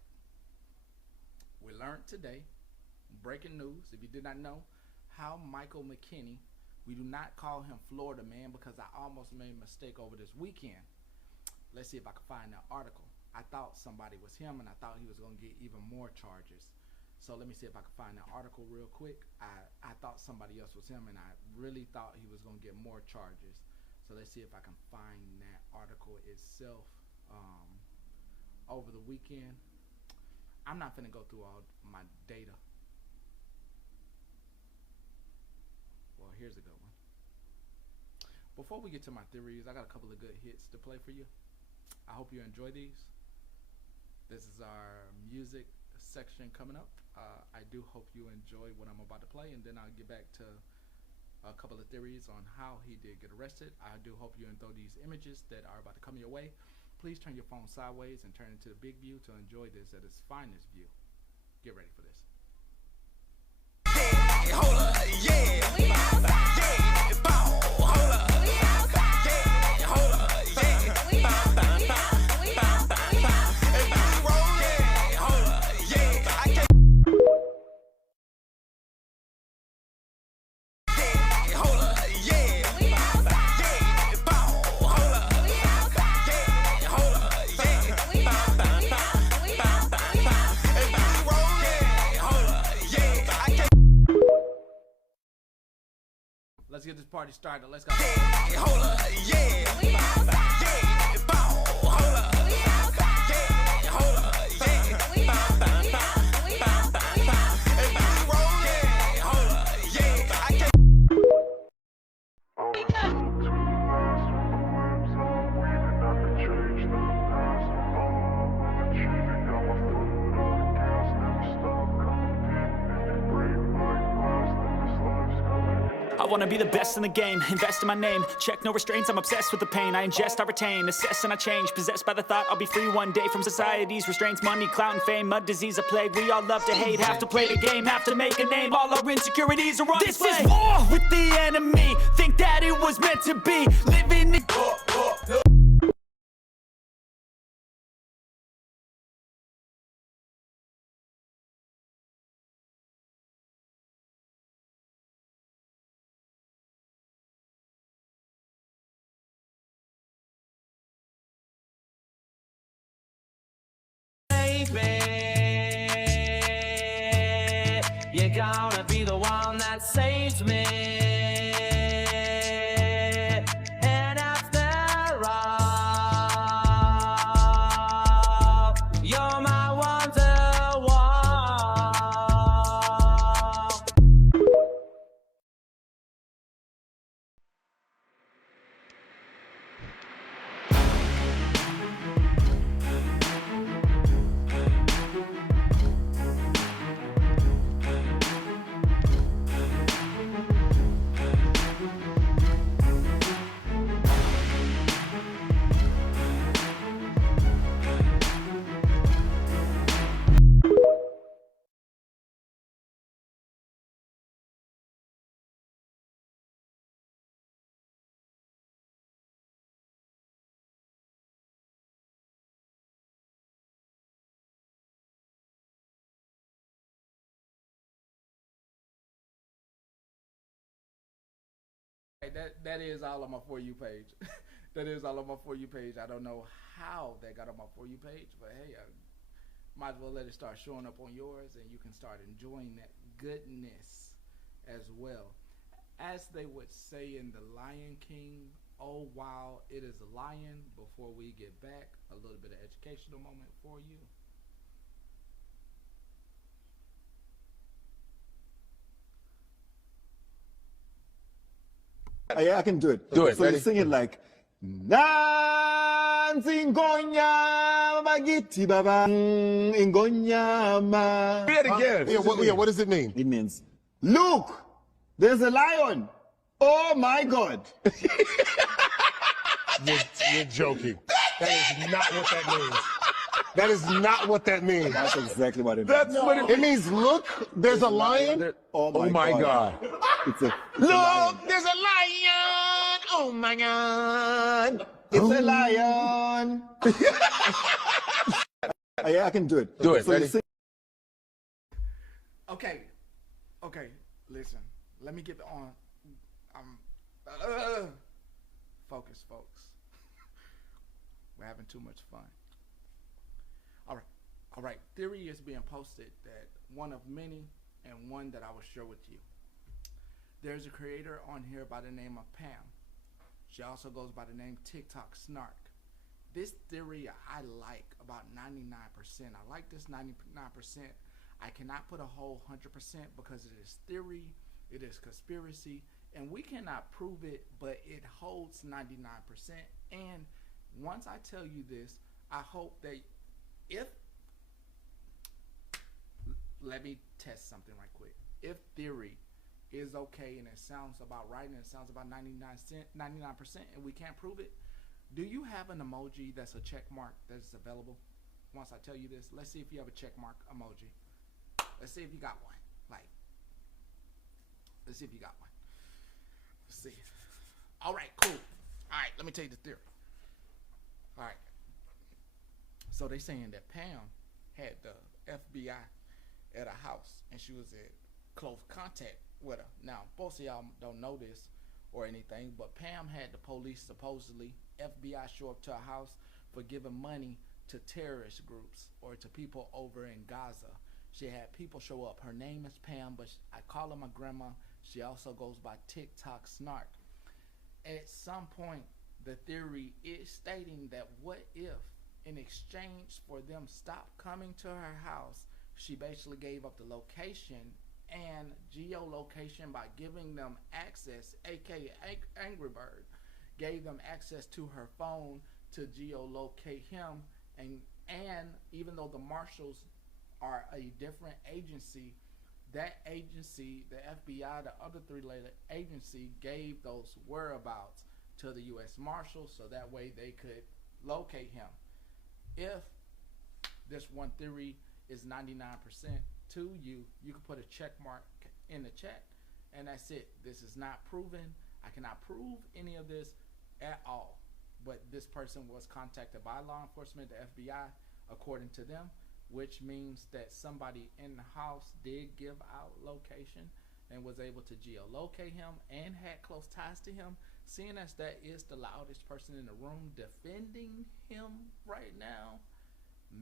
We learned today, breaking news, if you did not know, how Michael McKinney, we do not call him Florida Man because I almost made a mistake over this weekend. Let's see if I can find that article. I thought somebody was him and I thought he was going to get even more charges. So let me see if I can find that article real quick. I thought somebody else was him and I really thought he was going to get more charges. So let's see if I can find that article itself over the weekend. I'm not going to go through all my data. Well, here's a good one. Before we get to my theories, I got a couple of good hits to play for you. I hope you enjoy these. This is our music section coming up. I do hope you enjoy what I'm about to play, and then I'll get back to a couple of theories on how he did get arrested. I do hope you enjoy these images that are about to come your way. Please turn your phone sideways and turn it to the big view to enjoy this at its finest view. Get ready for this. Let's get this party started. Let's go. I wanna be the best in the game, invest in my name, check no restraints, I'm obsessed with the pain. I ingest, I retain, assess and I change, possessed by the thought I'll be free one day from society's restraints. Money, clout and fame, mud, disease, a plague. We all love to hate, have to play the game, have to make a name. All our insecurities are on display. This is war with the enemy, think that it was meant to be. Living in you're gonna be the one that saves me. And after all, you're my wonderwall. Hey, that is all on my For You page. That is all on my For You page. I don't know how that got on my For You page, but hey, I might as well let it start showing up on yours, and you can start enjoying that goodness as well. As they would say in The Lion King, oh wow, it is a lion. Before we get back, a little bit of educational moment for you. Yeah, I can do it. Do it. So Ready? you sing it like Nansi Ngonya Magiti Baba Ngonya Ma. Say it again. What does it mean? It means, look, there's a lion. Oh my God. You're joking. That is not what that means. That is not what that means. That's exactly what it means. That's what It means, look, there's a lion. Oh my God. It's a Look, there's a lion. Oh my God. It's a lion. Yeah, I can do it. Do it. So you Ready? sing Okay, listen. Let me get on. Focus, folks. We're having too much fun. All right. Theory is being posted that one of many, and one that I will share with you. There's a creator on here by the name of Pam. She also goes by the name TikTok Snark. This theory I like about 99%. I like this 99%. I cannot put a whole 100% because it is theory, it is conspiracy, and we cannot prove it, but it holds 99%. And once I tell you this, I hope that let me test something right quick. If theory is okay and it sounds about right and it sounds about 99%, and we can't prove it, do you have an emoji that's a check mark that's available? Once I tell you this, let's see if you have a check mark emoji. Let's see if you got one. Let's see if you got one. Let's see. All right, cool. All right, let me tell you the theory. All right. So they saying that Pam had the FBI at her house, and she was in close contact with her. Now, most of y'all don't know this or anything, but Pam had the police, supposedly, FBI show up to her house for giving money to terrorist groups or to people over in Gaza. She had people show up. Her name is Pam, but I call her my grandma. She also goes by TikTok Snark. At some point, the theory is stating that what if, in exchange for them stop coming to her house, she basically gave up the location and geolocation by giving them access, aka Angry Bird, gave them access to her phone to geolocate him, and even though the marshals are a different agency, that agency, the FBI, the other three-letter agency, gave those whereabouts to the U.S. Marshals so that way they could locate him. If this one theory is 99% to you, you can put a check mark in the chat, and that's it. This is not proven. I cannot prove any of this at all. But this person was contacted by law enforcement, the FBI, according to them, which means that somebody in the house did give out location and was able to geolocate him and had close ties to him. Seeing as that is the loudest person in the room defending him right now,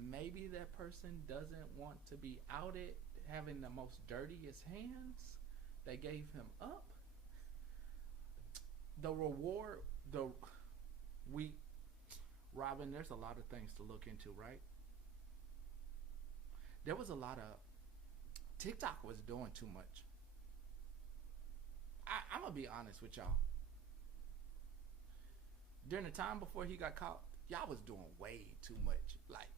maybe that person doesn't want to be outed having the most dirtiest hands. They gave him up. The reward, Robin, there's a lot of things to look into, right? There was a lot of, TikTok was doing too much. I'm gonna be honest with y'all. During the time before he got caught, y'all was doing way too much. Like,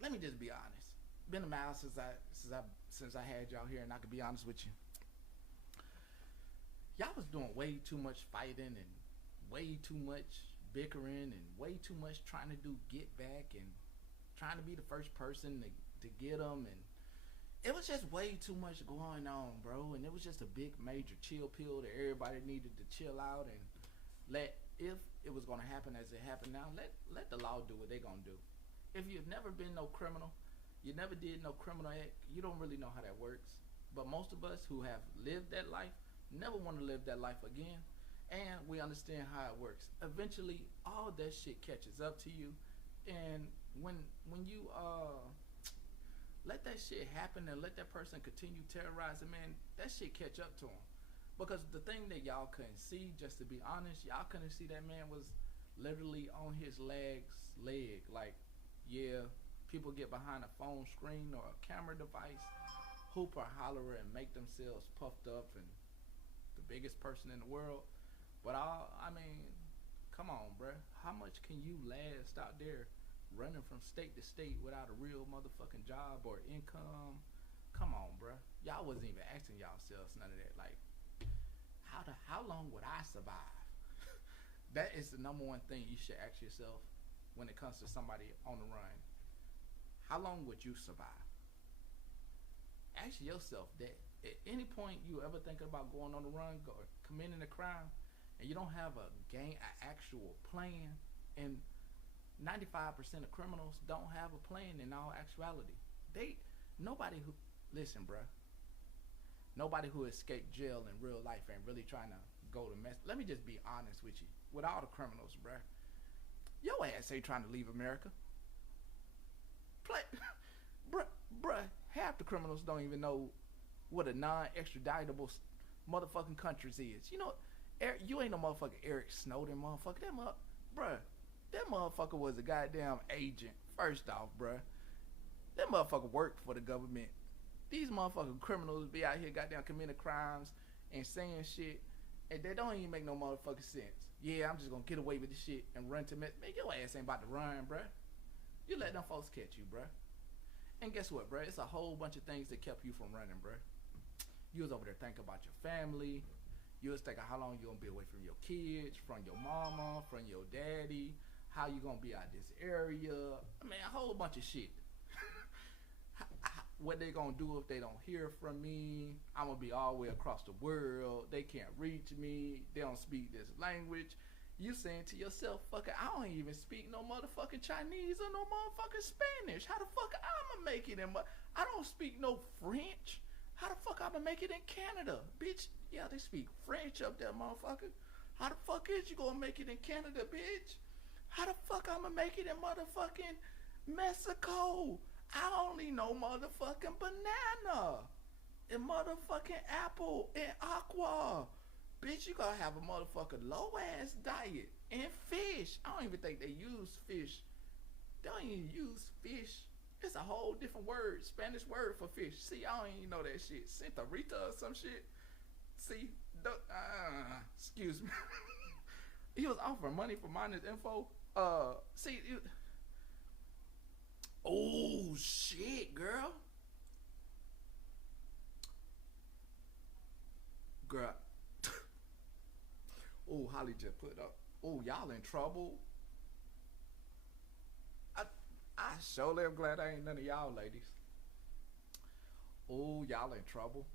let me just be honest. Been a while since I had y'all here, and I can be honest with you. Y'all was doing way too much fighting and way too much bickering and way too much trying to do get back and trying to be the first person to get them, and it was just way too much going on, bro. And it was just a big major chill pill that everybody needed to chill out and let, if it was gonna happen as it happened now, let the law do what they gonna do. If you've never been no criminal, you never did no criminal act, you don't really know how that works. But most of us who have lived that life never want to live that life again, and we understand how it works. Eventually, all that shit catches up to you, and when you let that shit happen and let that person continue terrorizing, man, that shit catch up to him. Because the thing that y'all couldn't see, just to be honest, y'all couldn't see that man was literally on his leg. Like, yeah, people get behind a phone screen or a camera device, hoop or holler and make themselves puffed up and the biggest person in the world. But I mean, come on, bruh. How much can you last out there running from state to state without a real motherfucking job or income? Come on, bruh. Y'all wasn't even asking yourselves none of that. Like, how long would I survive? That is the number one thing you should ask yourself when it comes to somebody on the run. How long would you survive? Ask yourself that. At any point you ever thinking about going on the run or committing a crime, and you don't have an actual plan, and 95% of criminals don't have a plan in all actuality. Nobody who escaped jail in real life ain't really trying to go to mess. Let me just be honest with you. With all the criminals, bruh, your ass ain't trying to leave America. Bruh, half the criminals don't even know what a non-extraditable motherfucking countries is. You know, you ain't no motherfucking Eric Snowden, motherfucker. That motherfucker was a goddamn agent. First off, bruh, that motherfucker worked for the government. These motherfucking criminals be out here goddamn committing crimes and saying shit, and they don't even make no motherfucking sense. Yeah, I'm just gonna get away with this shit and run to mess. Man, your ass ain't about to run, bruh. You let them folks catch you, bruh. And guess what, bruh? It's a whole bunch of things that kept you from running, bruh. You was over there thinking about your family. You was thinking how long you gonna be away from your kids, from your mama, from your daddy, how you gonna be out this area. I mean, a whole bunch of shit. What they gonna do if they don't hear from me? I'm gonna be all the way across the world. They can't reach me. They don't speak this language. You saying to yourself, fucker, I don't even speak no motherfucking Chinese or no motherfucking Spanish. How the fuck I'ma make it in I don't speak no French. How the fuck I'ma make it in Canada? Bitch, yeah, they speak French up there, motherfucker. How the fuck is you gonna make it in Canada, bitch? How the fuck I'ma make it in motherfucking Mexico? I only know motherfucking banana and motherfucking apple and aqua. Bitch, you gotta have a motherfucking low ass diet and fish. I don't even think they use fish. They don't even use fish. It's a whole different word, Spanish word for fish. See, I don't even know that shit. Centorita or some shit. See, excuse me. He was offering money for minus info. See, Oh shit, girl. Girl. Oh, Holly just put up. Oh, y'all in trouble. I surely am glad I ain't none of y'all ladies. Oh, y'all in trouble.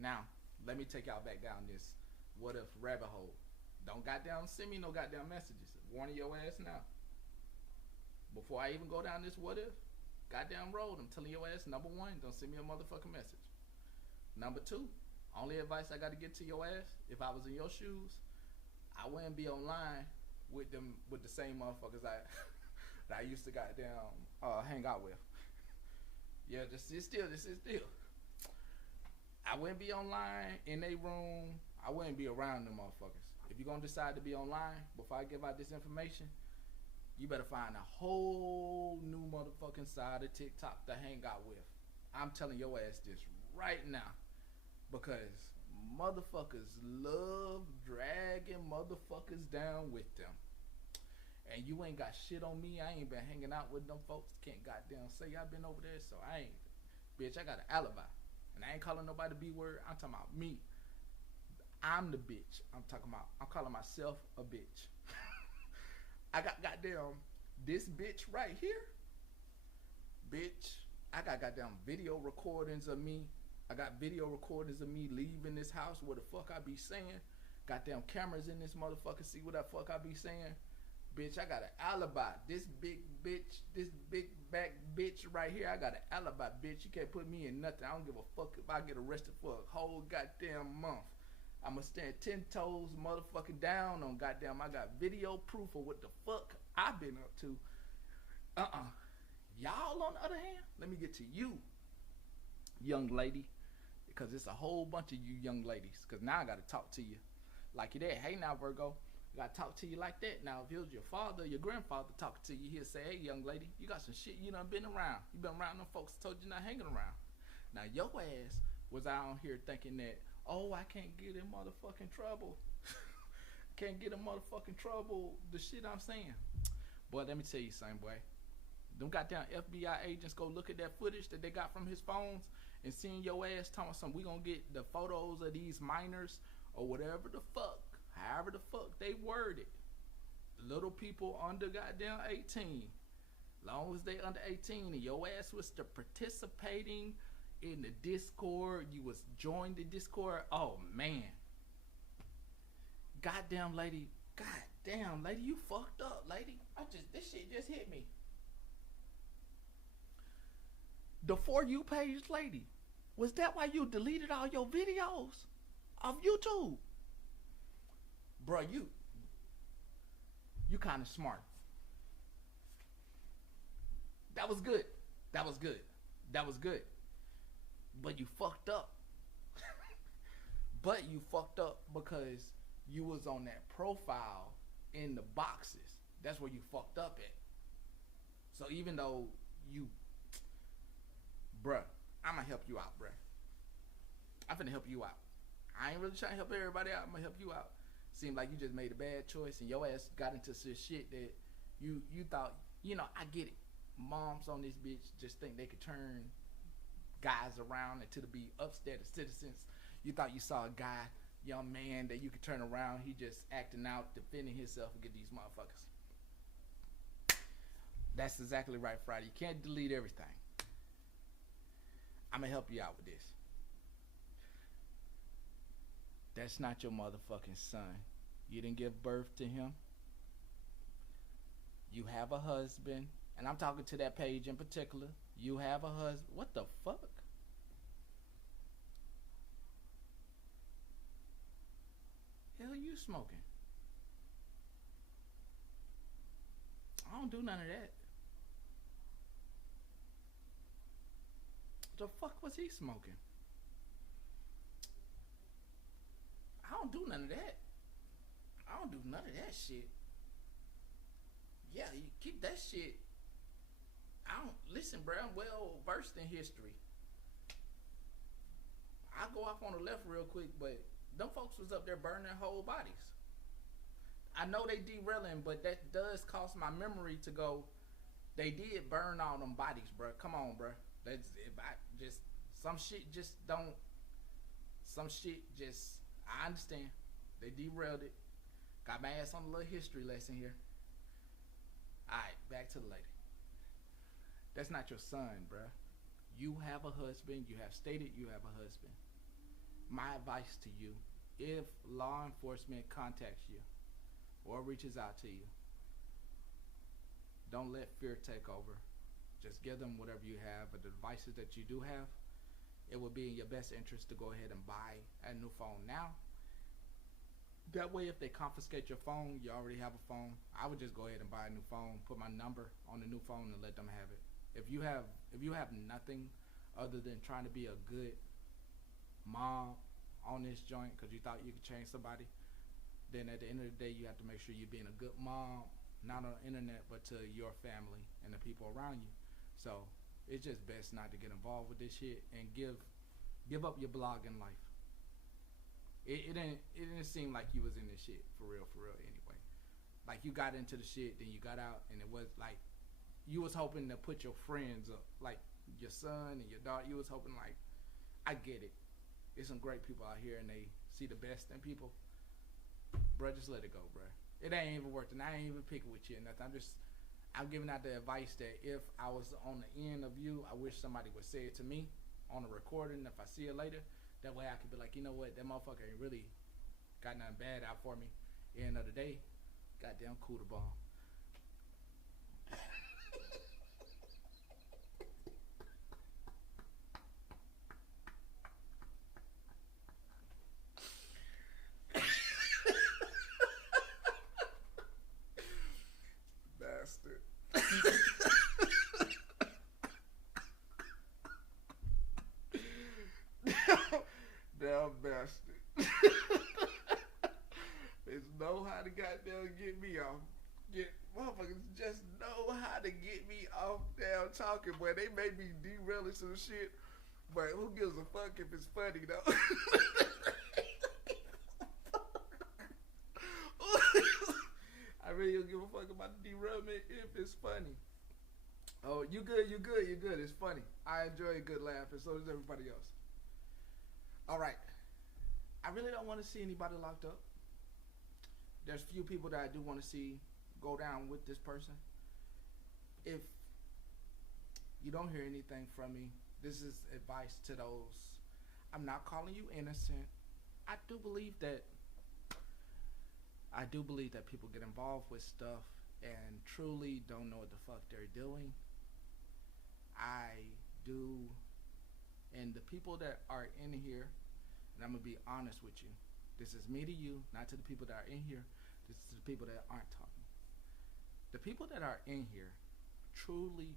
Now, let me take y'all back down this what if rabbit hole. Don't goddamn send me no goddamn messages. Warning your ass now. Before I even go down this what if goddamn road, I'm telling your ass, number one, don't send me a motherfucking message. Number two, only advice I gotta get to your ass, if I was in your shoes, I wouldn't be online with the same motherfuckers that I used to goddamn hang out with. Yeah, just sit still. I wouldn't be online in a room. I wouldn't be around them motherfuckers. If you're gonna decide to be online before I give out this information, you better find a whole new motherfucking side of TikTok to hang out with. I'm telling your ass this right now, because motherfuckers love dragging motherfuckers down with them. And you ain't got shit on me. I ain't been hanging out with them folks. Can't goddamn say I've been over there, so I ain't. Bitch, I got an alibi. And I ain't calling nobody B word. I'm talking about me. I'm the bitch. I'm calling myself a bitch. I got goddamn this bitch right here. Bitch, I got goddamn video recordings of me. I got video recordings of me leaving this house, where the fuck I be saying. Goddamn cameras in this motherfucker, see what the fuck I be saying. Bitch, I got an alibi. This big bitch, this big back bitch right here, I got an alibi, bitch. You can't put me in nothing. I don't give a fuck if I get arrested for a whole goddamn month. I'ma stand 10 toes motherfucking down on goddamn, I got video proof of what the fuck I've been up to. Y'all on the other hand, let me get to you, young lady, because it's a whole bunch of you young ladies, because now I gotta talk to you like you there. Hey now, Virgo, I gotta talk to you like that. Now if it was your father, your grandfather talking to you, he'll say, hey young lady, you got some shit you done been around. You been around them folks told you not hanging around. Now your ass was out on here thinking that, oh, I can't get in motherfucking trouble. Can't get in motherfucking trouble, the shit I'm saying. Boy, let me tell you something, boy. Them goddamn FBI agents go look at that footage that they got from his phones and seeing your ass talking something, we gonna get the photos of these minors or whatever the fuck, however the fuck they word it. Little people under goddamn 18. Long as they under 18 and your ass was the participating in the Discord, you was joined the Discord, oh man. Goddamn lady, you fucked up, lady. This shit just hit me. The For You page lady, was that why you deleted all your videos of YouTube? Bruh, you kind of smart. That was good. But you fucked up. But you fucked up because you was on that profile in the boxes. That's where you fucked up at. So even though you, bruh, I'ma help you out, bruh. I'm finna help you out. I ain't really trying to help everybody out. I'm gonna help you out. Seemed like you just made a bad choice and your ass got into some shit that you thought, I get it. Moms on this bitch just think they could turn guys around and to be upstanding citizens. You thought you saw a guy, young man that you could turn around. He just acting out, defending himself against these motherfuckers. That's exactly right, Friday. You can't delete everything. I'm gonna help you out with this. That's not your motherfucking son. You didn't give birth to him. You have a husband. And I'm talking to that page in particular. You have a husband. What the fuck? Hell you smoking? I don't do none of that. The fuck was he smoking? I don't do none of that. I don't do none of that shit. Yeah, you keep that shit. I don't listen, bro. I'm well versed in history. I'll go off on the left real quick, but them folks was up there burning their whole bodies. I know they derailing, but that does cause my memory to go, They did burn all them bodies, bro. Come on, bro. That's if I just some shit just don't. Some shit just I understand. They derailed it. Got my ass on a little history lesson here. All right, back to the lady. That's not your son, bro. You have a husband. You have stated you have a husband. My advice to you: if law enforcement contacts you or reaches out to you, don't let fear take over. Just give them whatever you have, but the devices that you do have, it would be in your best interest to go ahead and buy a new phone now. That way, if they confiscate your phone, you already have a phone. I would just go ahead and buy a new phone, put my number on the new phone, and let them have it. If you have nothing other than trying to be a good mom on this joint because you thought you could change somebody, then at the end of the day, you have to make sure you're being a good mom, not on the internet, but to your family and the people around you. So it's just best not to get involved with this shit and give up your blogging life. It didn't seem like you was in this shit for real anyway. Like you got into the shit, then you got out, and it was like you was hoping to put your friends up, like your son and your daughter. You was hoping like, I get it. There's some great people out here, and they see the best in people. Bruh, just let it go, bruh. It ain't even worth it. I ain't even picking with you or nothing. I'm giving out the advice that if I was on the end of you, I wish somebody would say it to me on a recording. If I see it later, that way I could be like, you know what, that motherfucker ain't really got nothing bad out for me. End of the day, goddamn cool the bomb. Bastard. Damn bastard. Just know how to goddamn get me off. Motherfuckers just know how to get me off damn talking, boy. They may be derailing some shit, but who gives a fuck if it's funny though? I really don't give a fuck about the derailment if it's funny. Oh, you good. It's funny. I enjoy a good laugh, and so does everybody else. All right. I really don't want to see anybody locked up. There's few people that I do want to see go down with this person. If you don't hear anything from me, this is advice to those. I'm not calling you innocent. I do believe that people get involved with stuff and truly don't know what the fuck they're doing. I do. And the people that are in here, and I'm going to be honest with you, this is me to you, not to the people that are in here. This is to the people that aren't talking. The people that are in here truly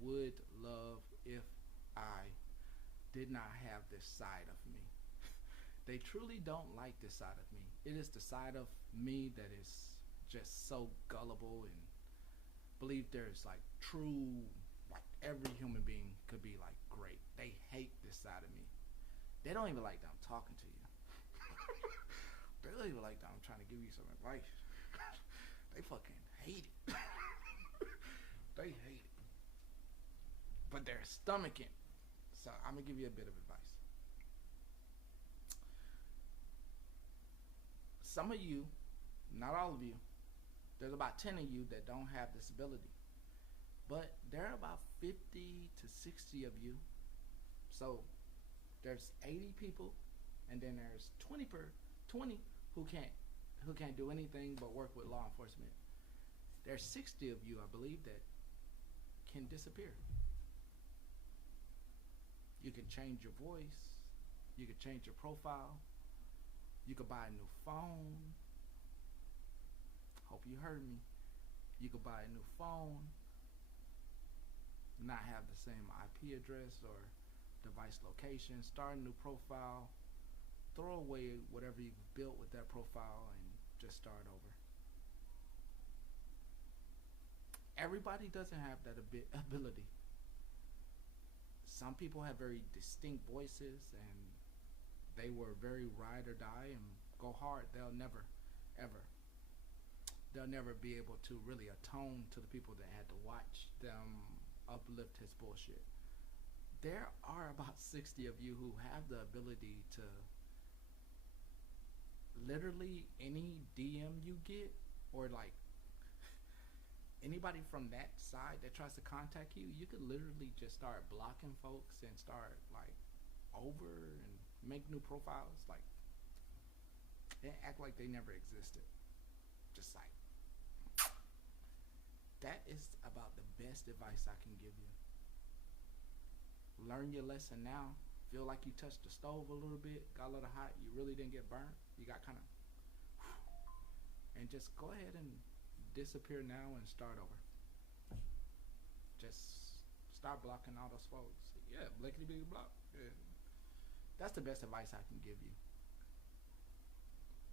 would love if I did not have this side of me. They truly don't like this side of me. It is the side of me that is just so gullible and believe there's like true, like every human being could be like great. They hate this side of me. They don't even like that I'm talking to you. They don't even like that I'm trying to give you some advice. They fucking hate it. They hate it. But they're stomaching. So I'm gonna give you a bit of advice. Some of you, not all of you, there's about 10 of you that don't have this ability. But there are about 50 to 60 of you. So there's 80 people, and then there's 20 who can't do anything but work with law enforcement. There's 60 of you, I believe, that can disappear. You can change your voice. You can change your profile. You could buy a new phone. Hope you heard me. You could buy a new phone, not have the same IP address or device location, start a new profile, throw away whatever you've built with that profile and just start over. Everybody doesn't have that ability. Some people have very distinct voices and they were very ride or die and go hard. They'll never, ever they'll never be able to really atone to the people that had to watch them uplift his bullshit. There are about 60 of you who have the ability to literally any DM you get, or like anybody from that side that tries to contact you, you could literally just start blocking folks and start like over and make new profiles, like, and act like they never existed. Just like, that is about the best advice I can give you. Learn your lesson now. Feel like you touched the stove a little bit, got a little hot, you really didn't get burnt, you got kind of, and just go ahead and disappear now and start over. Just start blocking all those folks. Yeah, blickety big block. Yeah. That's the best advice I can give you.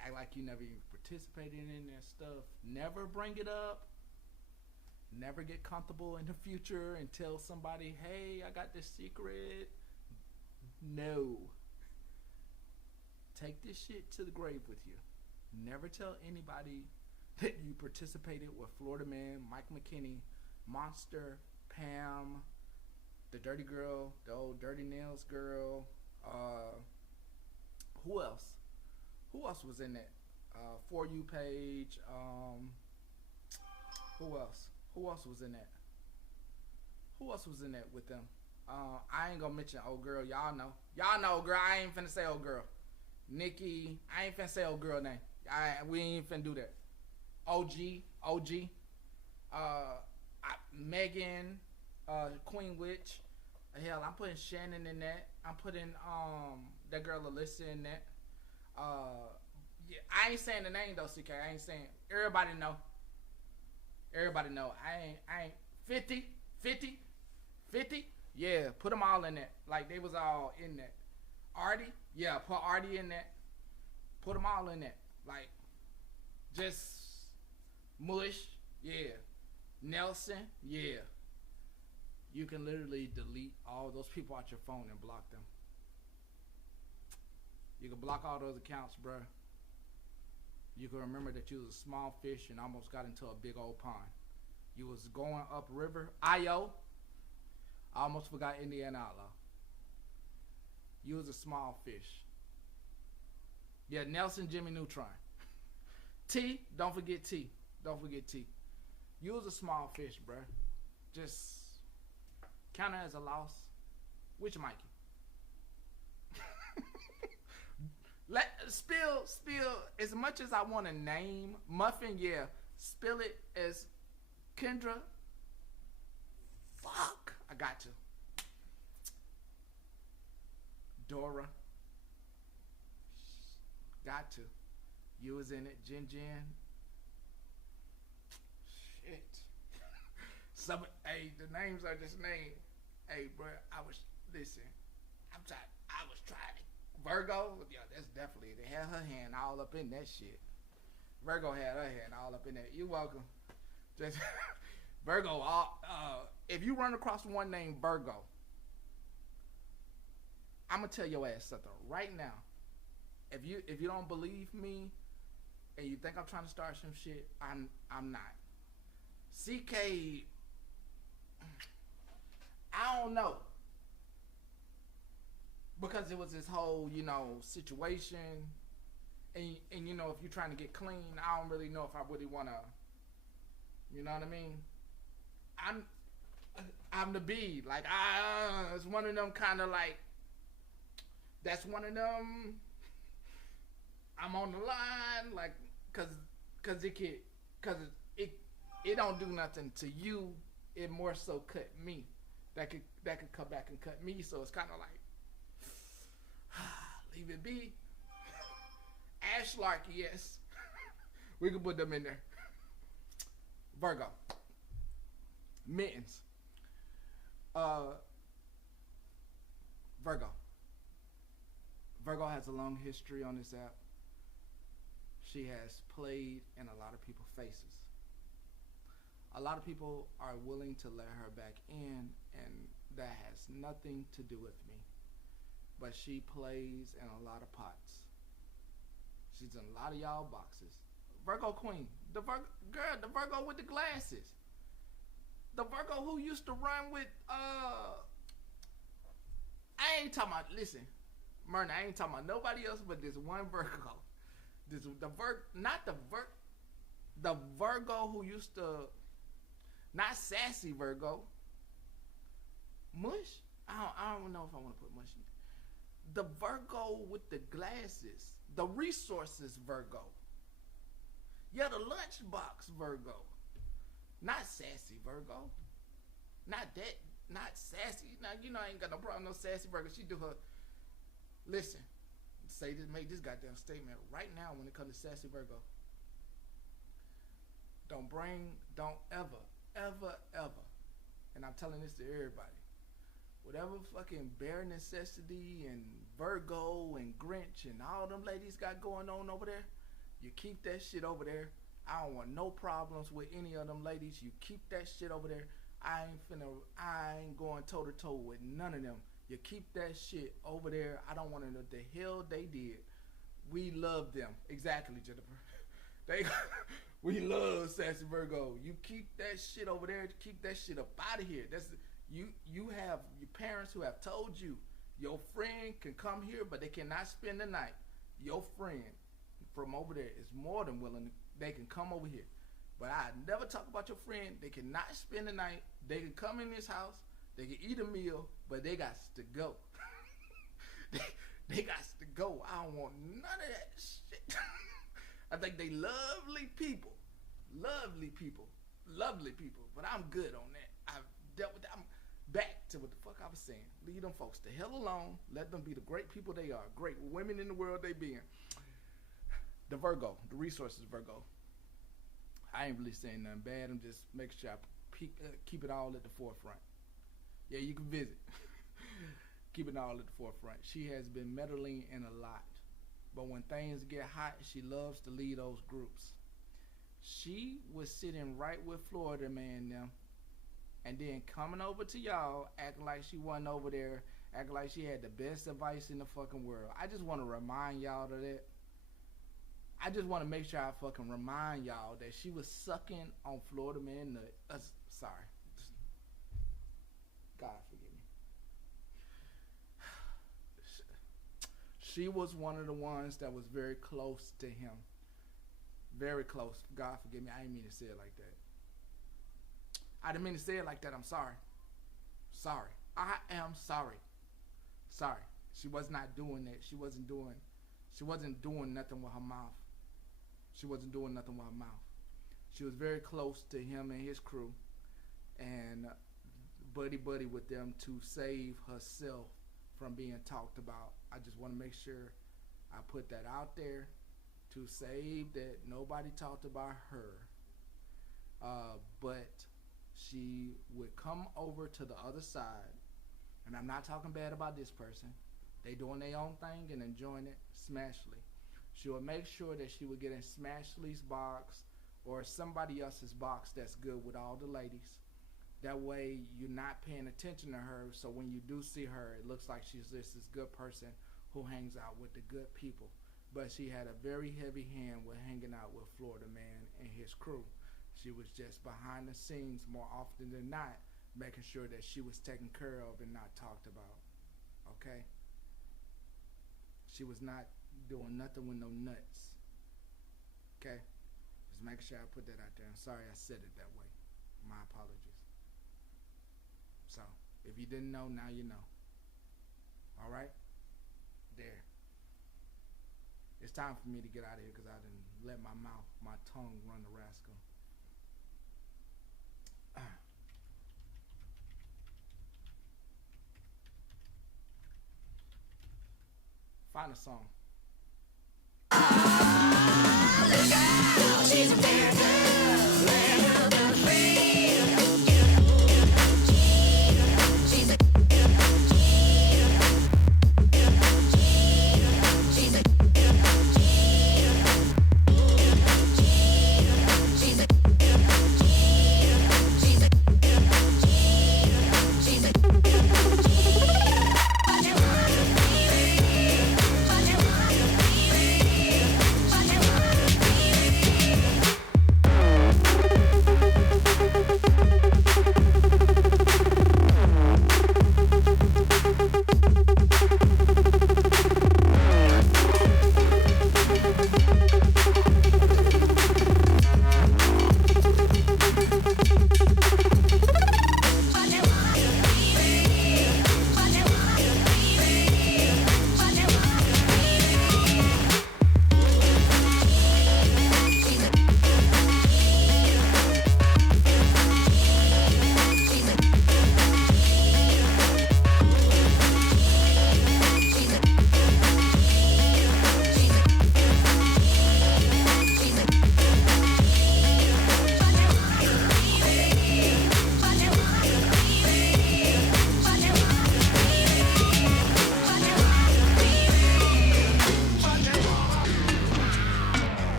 Act like you never even participated in that stuff. Never bring it up. Never get comfortable in the future and tell somebody, hey, I got this secret. No. Take this shit to the grave with you. Never tell anybody that you participated with Florida Man, Mike McKinney, Monster, Pam, the Dirty Girl, the old Dirty Nails girl. Who else? Who else was in that? For You page. Who else? Who else was in that? Who else was in that with them? I ain't gonna mention old girl. Y'all know. Y'all know old girl. I ain't finna say old girl. Nikki. I ain't finna say old girl name. We ain't finna do that. OG. Megan. Queen Witch. Hell, I'm putting Shannon in that. I'm putting that girl Alyssa in that. Yeah, I ain't saying the name though, CK. I ain't saying. Everybody know. Everybody know. I ain't 50. Yeah, put them all in that. Like they was all in that. Artie, yeah, put Artie in that. Put them all in that. Like, just Mush, yeah. Nelson, yeah. You can literally delete all those people out your phone and block them. You can block all those accounts, bruh. You can remember that you was a small fish and almost got into a big old pond. You was going upriver. I almost forgot Indiana Outlaw. You was a small fish. Yeah, Nelson, Jimmy Neutron. T, don't forget T. Don't forget T. You was a small fish, bruh. Just count it as a loss. Which Mikey? Spill, as much as I want to name Muffin, yeah. Spill it as Kendra. Fuck. I got you. Dora. Got to. You was in it. Jen. Shit. Hey, the names are just names. Hey, bro, I was trying. Virgo, yeah, that's definitely. They had her hand all up in that shit. Virgo had her hand all up in that. You're welcome. Just Virgo. If you run across one named Virgo, I'm gonna tell your ass something right now. If you don't believe me, and you think I'm trying to start some shit, I'm not. CK, I don't know. Because it was this whole, situation. And if you're trying to get clean, I don't really know if I really want to, you know what I mean? I'm the B. Like, it's one of them kind of like, that's one of them, I'm on the line, like, cause it don't do nothing to you. It more so cut me. That could come back and cut me. So it's kind of like, leave it be. Ashlark, yes. We can put them in there. Virgo. Mittens. Virgo. Virgo has a long history on this app. She has played in a lot of people's faces. A lot of people are willing to let her back in, and that has nothing to do with me. But she plays in a lot of pots. She's in a lot of y'all boxes. Virgo queen. The Virgo girl, the Virgo with the glasses. The Virgo who used to run with I ain't talking about, listen, Myrna, I ain't talking about nobody else but this one Virgo. The Virgo who used to, not sassy Virgo. Mush? I don't know if I want to put mush in. The Virgo with the glasses. The resources Virgo. Yeah, the lunchbox Virgo. Not sassy Virgo. Not sassy. Now, you know I ain't got no problem no sassy Virgo. She do her, listen, make this goddamn statement right now when it comes to sassy Virgo. Don't ever, and I'm telling this to everybody, whatever fucking bare necessity and Virgo and Grinch and all them ladies got going on over there, you keep that shit over there. I don't want no problems with any of them ladies. You keep that shit over there. I ain't going toe to toe with none of them. You keep that shit over there. I don't want to know what the hell they did. We love them. Exactly, Jennifer. We love sassy Virgo. You keep that shit over there. Keep that shit up out of here. You have your parents who have told you your friend can come here, but they cannot spend the night. Your friend from over there is more than willing. They can come over here. But I never talk about your friend. They cannot spend the night. They can come in this house. They can eat a meal, but they got to go. they got to go. I don't want none of that shit. I think they lovely people. But I'm good on that. I've dealt with that. I'm back to what the fuck I was saying. Leave them folks the hell alone. Let them be the great people they are. Great women in the world they being. The Virgo, the resources Virgo. I ain't really saying nothing bad. I'm just making sure I keep it all at the forefront. Yeah, you can visit. Keep it all at the forefront. She has been meddling in a lot. But when things get hot, she loves to lead those groups. She was sitting right with Florida man now, and then coming over to y'all, acting like she wasn't over there, acting like she had the best advice in the fucking world. I just want to remind y'all of that. I just want to make sure I fucking remind y'all that she was sucking on Florida man nut. Sorry. God forgive me. She was one of the ones that was very close to him. Very close. God forgive me. I didn't mean to say it like that. I didn't mean to say it like that. I'm sorry. Sorry. I am sorry. Sorry. She was not doing that. She wasn't doing nothing with her mouth. She wasn't doing nothing with her mouth. She was very close to him and his crew, and buddy with them to save herself from being talked about. I just want to make sure I put that out there to save that nobody talked about her. But she would come over to the other side, and I'm not talking bad about this person. They doing their own thing and enjoying it. Smashly. She would make sure that she would get in Smashly's box or somebody else's box that's good with all the ladies. That way you're not paying attention to her, so when you do see her, it looks like she's just this good person who hangs out with the good people. But she had a very heavy hand with hanging out with Florida man and his crew. She was just behind the scenes more often than not, making sure that she was taken care of and not talked about. Okay? She was not doing nothing with no nuts. Okay? Just making sure I put that out there. I'm sorry I said it that way. My apologies. So, if you didn't know, now you know. Alright? There. It's time for me to get out of here because I didn't let my tongue run the rascal. Find a song. She's a bad girl, land of the free. She's a What you want, baby? What you want?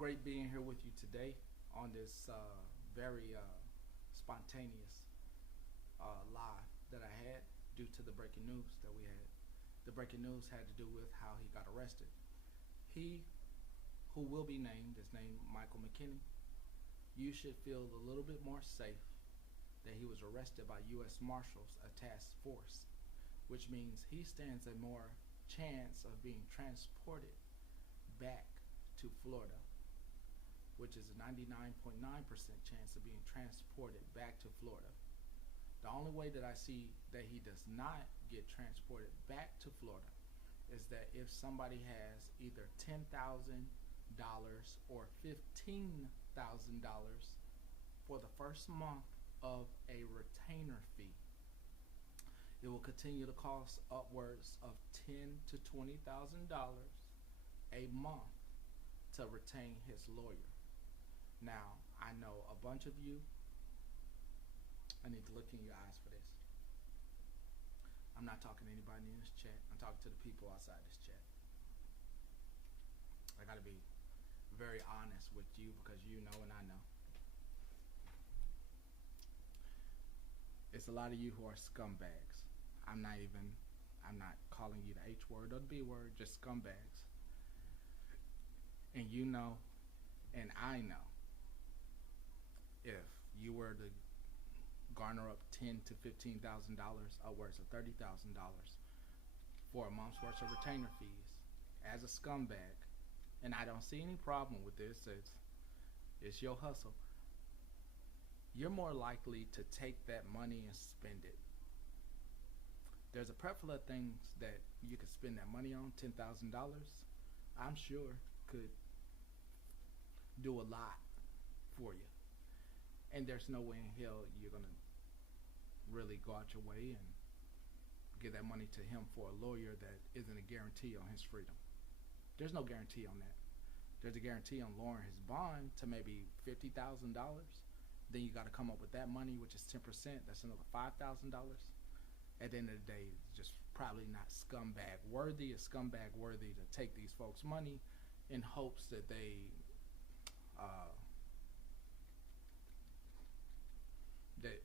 great being here with you today on this very spontaneous live that I had due to the breaking news that we had. The breaking news had to do with how he got arrested. He, who will be named, is named Michael McKinney. You should feel a little bit more safe that he was arrested by U.S. Marshals, a task force, which means he stands a more chance of being transported back to Florida, which is a 99.9% chance of being transported back to Florida. The only way that I see that he does not get transported back to Florida is that if somebody has either $10,000 or $15,000 for the first month of a retainer fee. It will continue to cost upwards of $10,000 to $20,000 a month to retain his lawyer. Now, I know a bunch of you, I need to look in your eyes for this. I'm not talking to anybody in this chat. I'm talking to the people outside this chat. I gotta be very honest with you because you know and I know. It's a lot of you who are scumbags. I'm not calling you the H word or the B word, just scumbags. And you know, and I know, if you were to garner up $10,000 to $15,000, upwards of $30,000 for a month's worth of retainer fees as a scumbag, and I don't see any problem with this, it's your hustle, you're more likely to take that money and spend it. There's a plethora of things that you could spend that money on. $10,000, I'm sure, could do a lot for you. And there's no way in hell you're going to really go out your way and give that money to him for a lawyer that isn't a guarantee on his freedom. There's no guarantee on that. There's a guarantee on lowering his bond to maybe $50,000. Then you got to come up with that money, which is 10%. That's another $5,000. At the end of the day, it's just probably not scumbag worthy. It's scumbag worthy to take these folks' money in hopes that they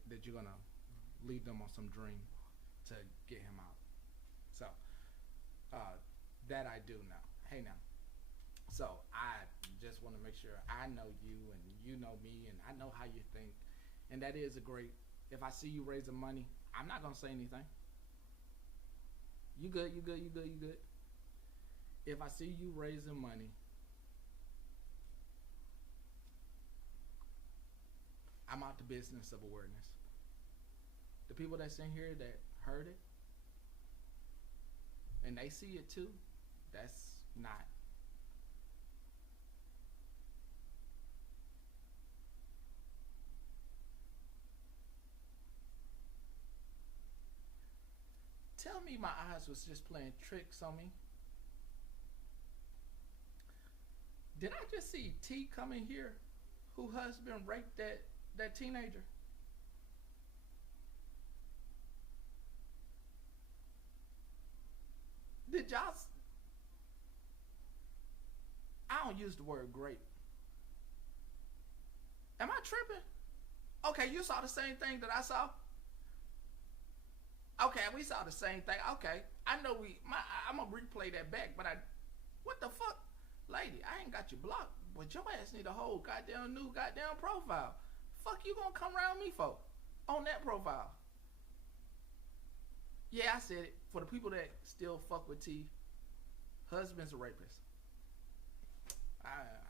that you're gonna leave them on some dream to get him out. So that I do know. Hey now. So I just want to make sure I know you and you know me and I know how you think. And that is a great, if I see you raising money, I'm not going to say anything. You good, you good, you good, you good. If I see you raising money, I'm out the business of awareness. The people that's in here that heard it, and they see it too, that's not. Tell me my eyes was just playing tricks on me. Did I just see T come in here who husband raped that teenager? Did y'all? I don't use the word grape. Am I tripping? Okay, you saw the same thing that I saw? Okay, we saw the same thing. Okay, I know I'm gonna replay that back, but what the fuck? Lady, I ain't got you blocked, but your ass need a whole goddamn new goddamn profile. Fuck you gonna come around me for? On that profile. Yeah, I said it. For the people that still fuck with T, husband's a rapist. I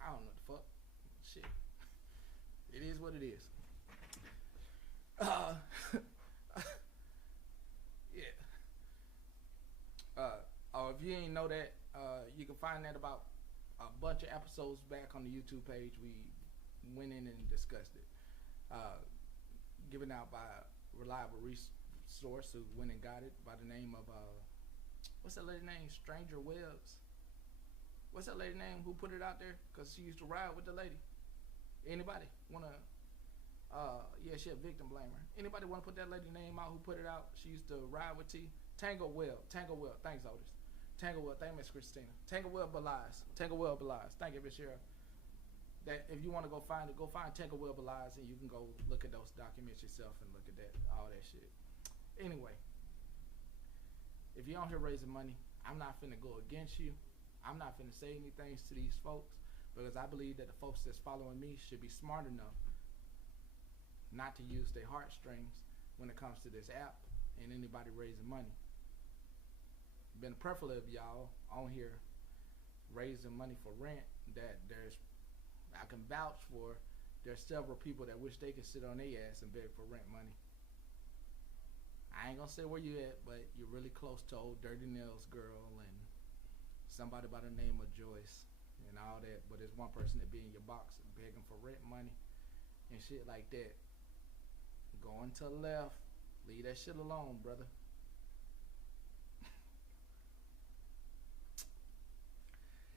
don't know what the fuck. Shit. It is what it is. Yeah. If you ain't know that, you can find that about a bunch of episodes back on the YouTube page. We went in and discussed it. Given out by a reliable resource who went and got it by the name of what's that lady name? Stranger Wells. What's that lady name who put it out there? Cause she used to ride with the lady. Anybody wanna? Yeah, she a victim blamer. Anybody wanna put that lady name out who put it out? She used to ride with T. Tango Well. Thanks, Otis. Tango Well. Thank you, Miss Christina. Tango Well Belies. Thank you, Miss Cheryl. that if you want to go find it, go find Tanker Web of Lies, and you can go look at those documents yourself and look at that, all that shit. Anyway, if you're out here raising money, I'm not finna go against you. I'm not finna say anything to these folks because I believe that the folks that's following me should be smart enough not to use their heartstrings when it comes to this app and anybody raising money. Been a plethora of y'all on here raising money for rent that I can vouch for. There's several people that wish they could sit on their ass and beg for rent money. I ain't gonna say where you at, but you're really close to old Dirty Nails girl and somebody by the name of Joyce and all that. But there's one person that be in your box begging for rent money and shit like that. Going to the left, leave that shit alone, brother.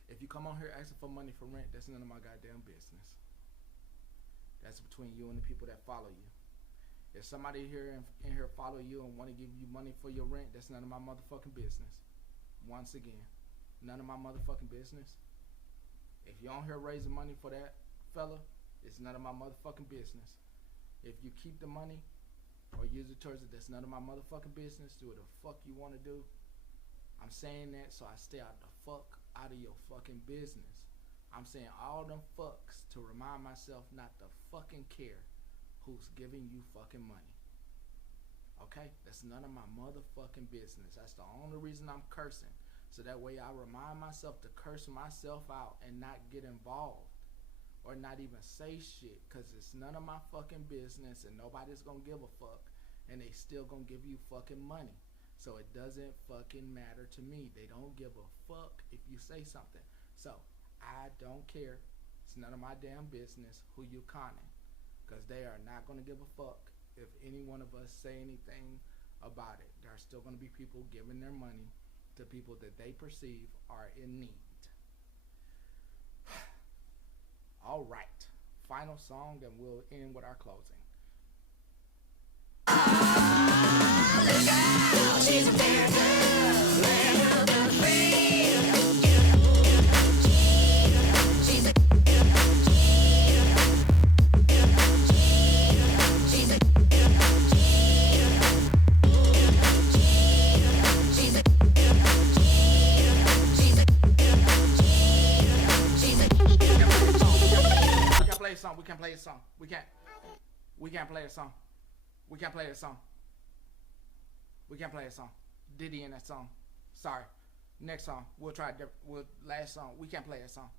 If you come on here asking for money for rent, that's none of my goddamn business. That's between you and the people that follow you. If somebody here in here follow you and want to give you money for your rent, that's none of my motherfucking business. Once again, none of my motherfucking business. If you're on here raising money for that fella, it's none of my motherfucking business. If you keep the money or use it towards it, that's none of my motherfucking business. Do what the fuck you want to do. I'm saying that so I stay out the fuck out of your fucking business. I'm saying all them fucks to remind myself not to fucking care who's giving you fucking money. Okay? That's none of my motherfucking business. That's the only reason I'm cursing. So that way I remind myself to curse myself out and not get involved or not even say shit, because it's none of my fucking business and nobody's gonna give a fuck, and they still gonna give you fucking money. So it doesn't fucking matter to me. They don't give a fuck if you say something. So I don't care. It's none of my damn business who you conning, because they are not gonna give a fuck if any one of us say anything about it. There are still gonna be people giving their money to people that they perceive are in need. All right, final song, and we'll end with our closing. She's a fair girl, land of the free. She's a We can't play a song. We can't play a song. We can't play a song. We can't play a song. Diddy in that song. Sorry. Next song. We'll try it. Last song. We can't play a song.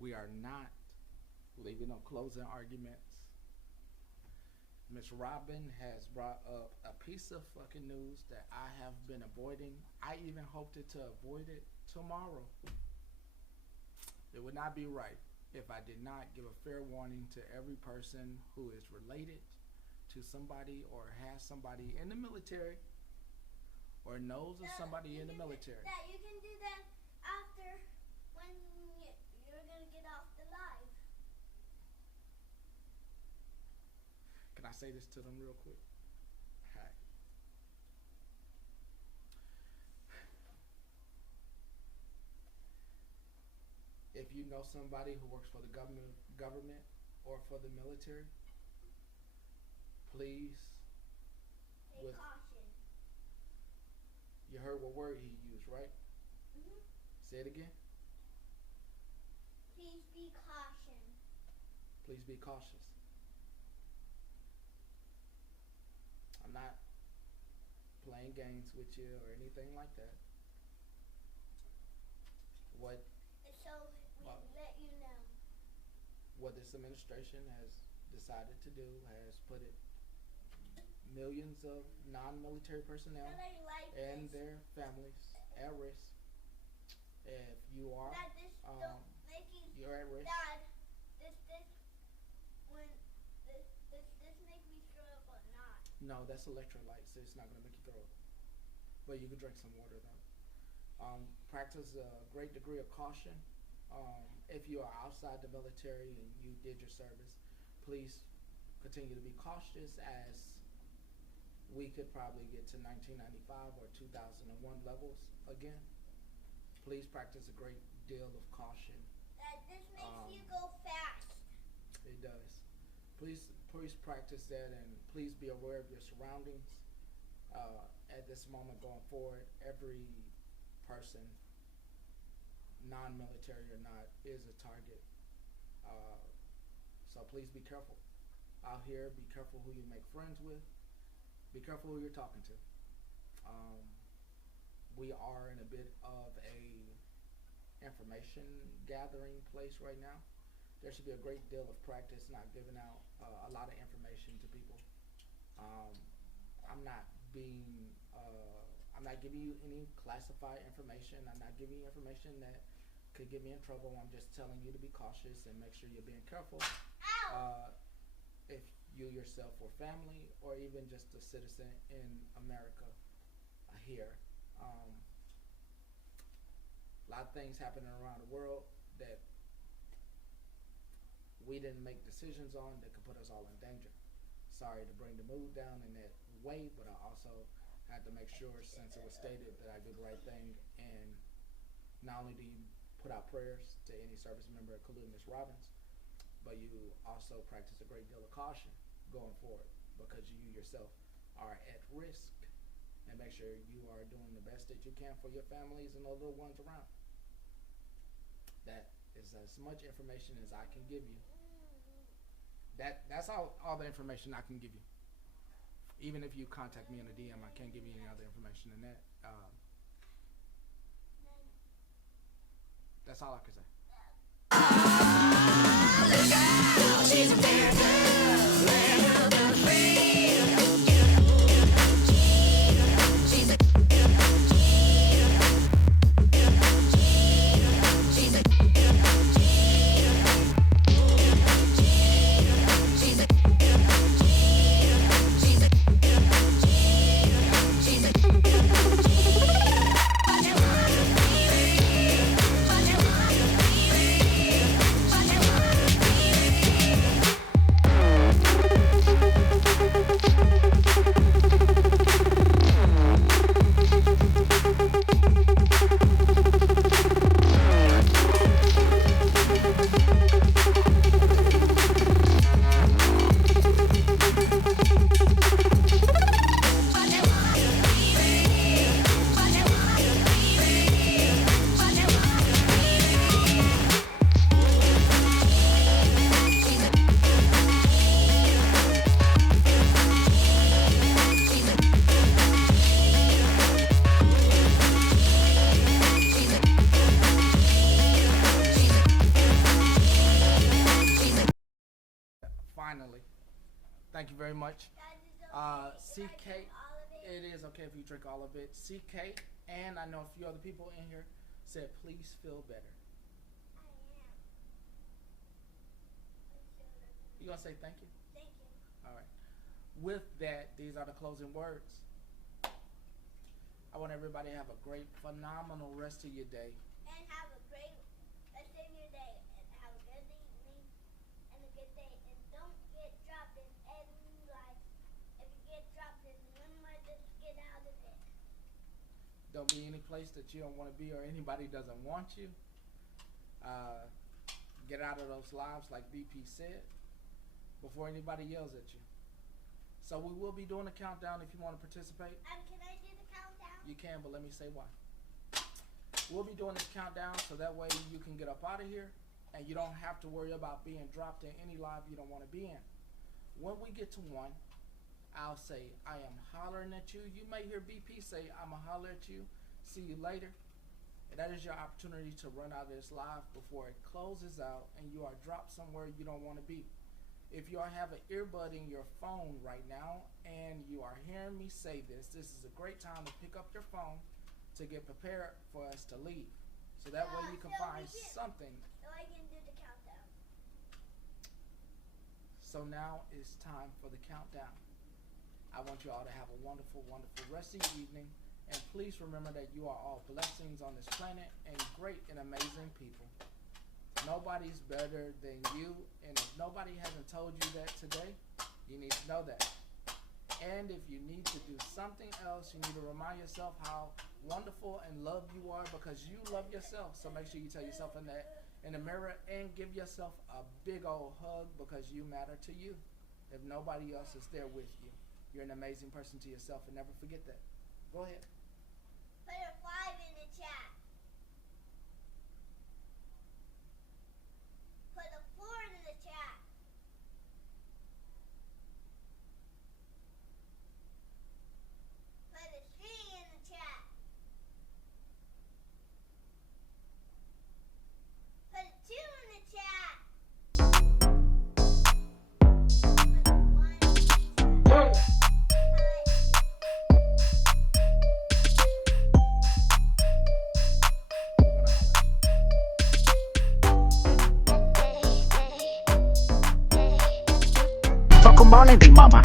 We are not leaving no closing arguments. Miss Robin has brought up a piece of fucking news that I have been avoiding. I even hoped to avoid it tomorrow. It would not be right if I did not give a fair warning to every person who is related to somebody or has somebody in the military or knows of somebody in the military. That you can do that after when you're gonna get off the live. Can I say this to them real quick? Hi. If you know somebody who works for the government or for the military, please, Take caution. You heard what word he used, right? Mm-hmm. Say it again. Please be caution. Please be cautious. I'm not playing games with you or anything like that. What So we let you know. What this administration has decided to do has put it millions of non-military personnel and their families at risk. If you are, you're at risk. Dad, this make me throw up or not? No, that's electrolytes. It's not gonna make you throw up. But you can drink some water though. Practice a great degree of caution. If you are outside the military and you did your service, please continue to be cautious, as we could probably get to 1995 or 2001 levels again. Please practice a great deal of caution. This makes you go fast. It does. Please practice that, and please be aware of your surroundings. At this moment going forward, every person, non-military or not, is a target. So please be careful out here. Be careful who you make friends with. Be careful who you're talking to. We are in a bit of a information gathering place right now. There should be a great deal of practice not giving out a lot of information to people. I'm not giving you any classified information. I'm not giving you information that could get me in trouble. I'm just telling you to be cautious and make sure you're being careful. If you yourself or family, or even just a citizen in America here. A lot of things happening around the world that we didn't make decisions on that could put us all in danger. Sorry to bring the mood down in that way, but I also had to make sure, since it was stated, that I do the right thing, and not only do you put out prayers to any service member, including Ms. Robbins, but you also practice a great deal of caution going forward, because you yourself are at risk, and make sure you are doing the best that you can for your families and the little ones around. That is as much information as I can give you. That's all the information I can give you. Even if you contact me in a DM, I can't give you any other information than that. That's all I can say. She's a bad girl, let her be free. She's a Finally, thank you very much. CK, it is okay if you drink all of it. CK, and I know a few other people in here said, please feel better. You gonna say thank you? Thank you. All right. With that, these are the closing words. I want everybody to have a great, phenomenal rest of your day. And have a great rest of your day. And have a good evening and a good day. And don't get dropped in any life. If you get dropped in one more, just get out of it. Don't be any place that you don't want to be or anybody doesn't want you. Get out of those lives, like BP said, before anybody yells at you. So we will be doing a countdown if you want to participate. Can I do the countdown? You can, but let me say why. We'll be doing this countdown so that way you can get up out of here and you don't have to worry about being dropped in any live you don't want to be in. When we get to 1, I'll say, I am hollering at you. You may hear BP say, I'm going to holler at you. See you later. And that is your opportunity to run out of this live before it closes out and you are dropped somewhere you don't want to be. If you have an earbud in your phone right now and you are hearing me say this is a great time to pick up your phone to get prepared for us to leave. So that way you can find something. So I can do the countdown. So now it's time for the countdown. I want you all to have a wonderful, wonderful rest of your evening. And please remember that you are all blessings on this planet and great and amazing people. Nobody's better than you, and if nobody hasn't told you that today, you need to know that. And if you need to do something else, you need to remind yourself how wonderful and loved you are because you love yourself. So make sure you tell yourself in the mirror and give yourself a big old hug because you matter to you. If nobody else is there with you, you're an amazing person to yourself, and never forget that. Go ahead. Put a 5 in the chat. Put a 4 in the chat. Put a 3 in the chat. Put a 2 in the chat. Put a 1 in the chat. Fuck 'em all and they mama.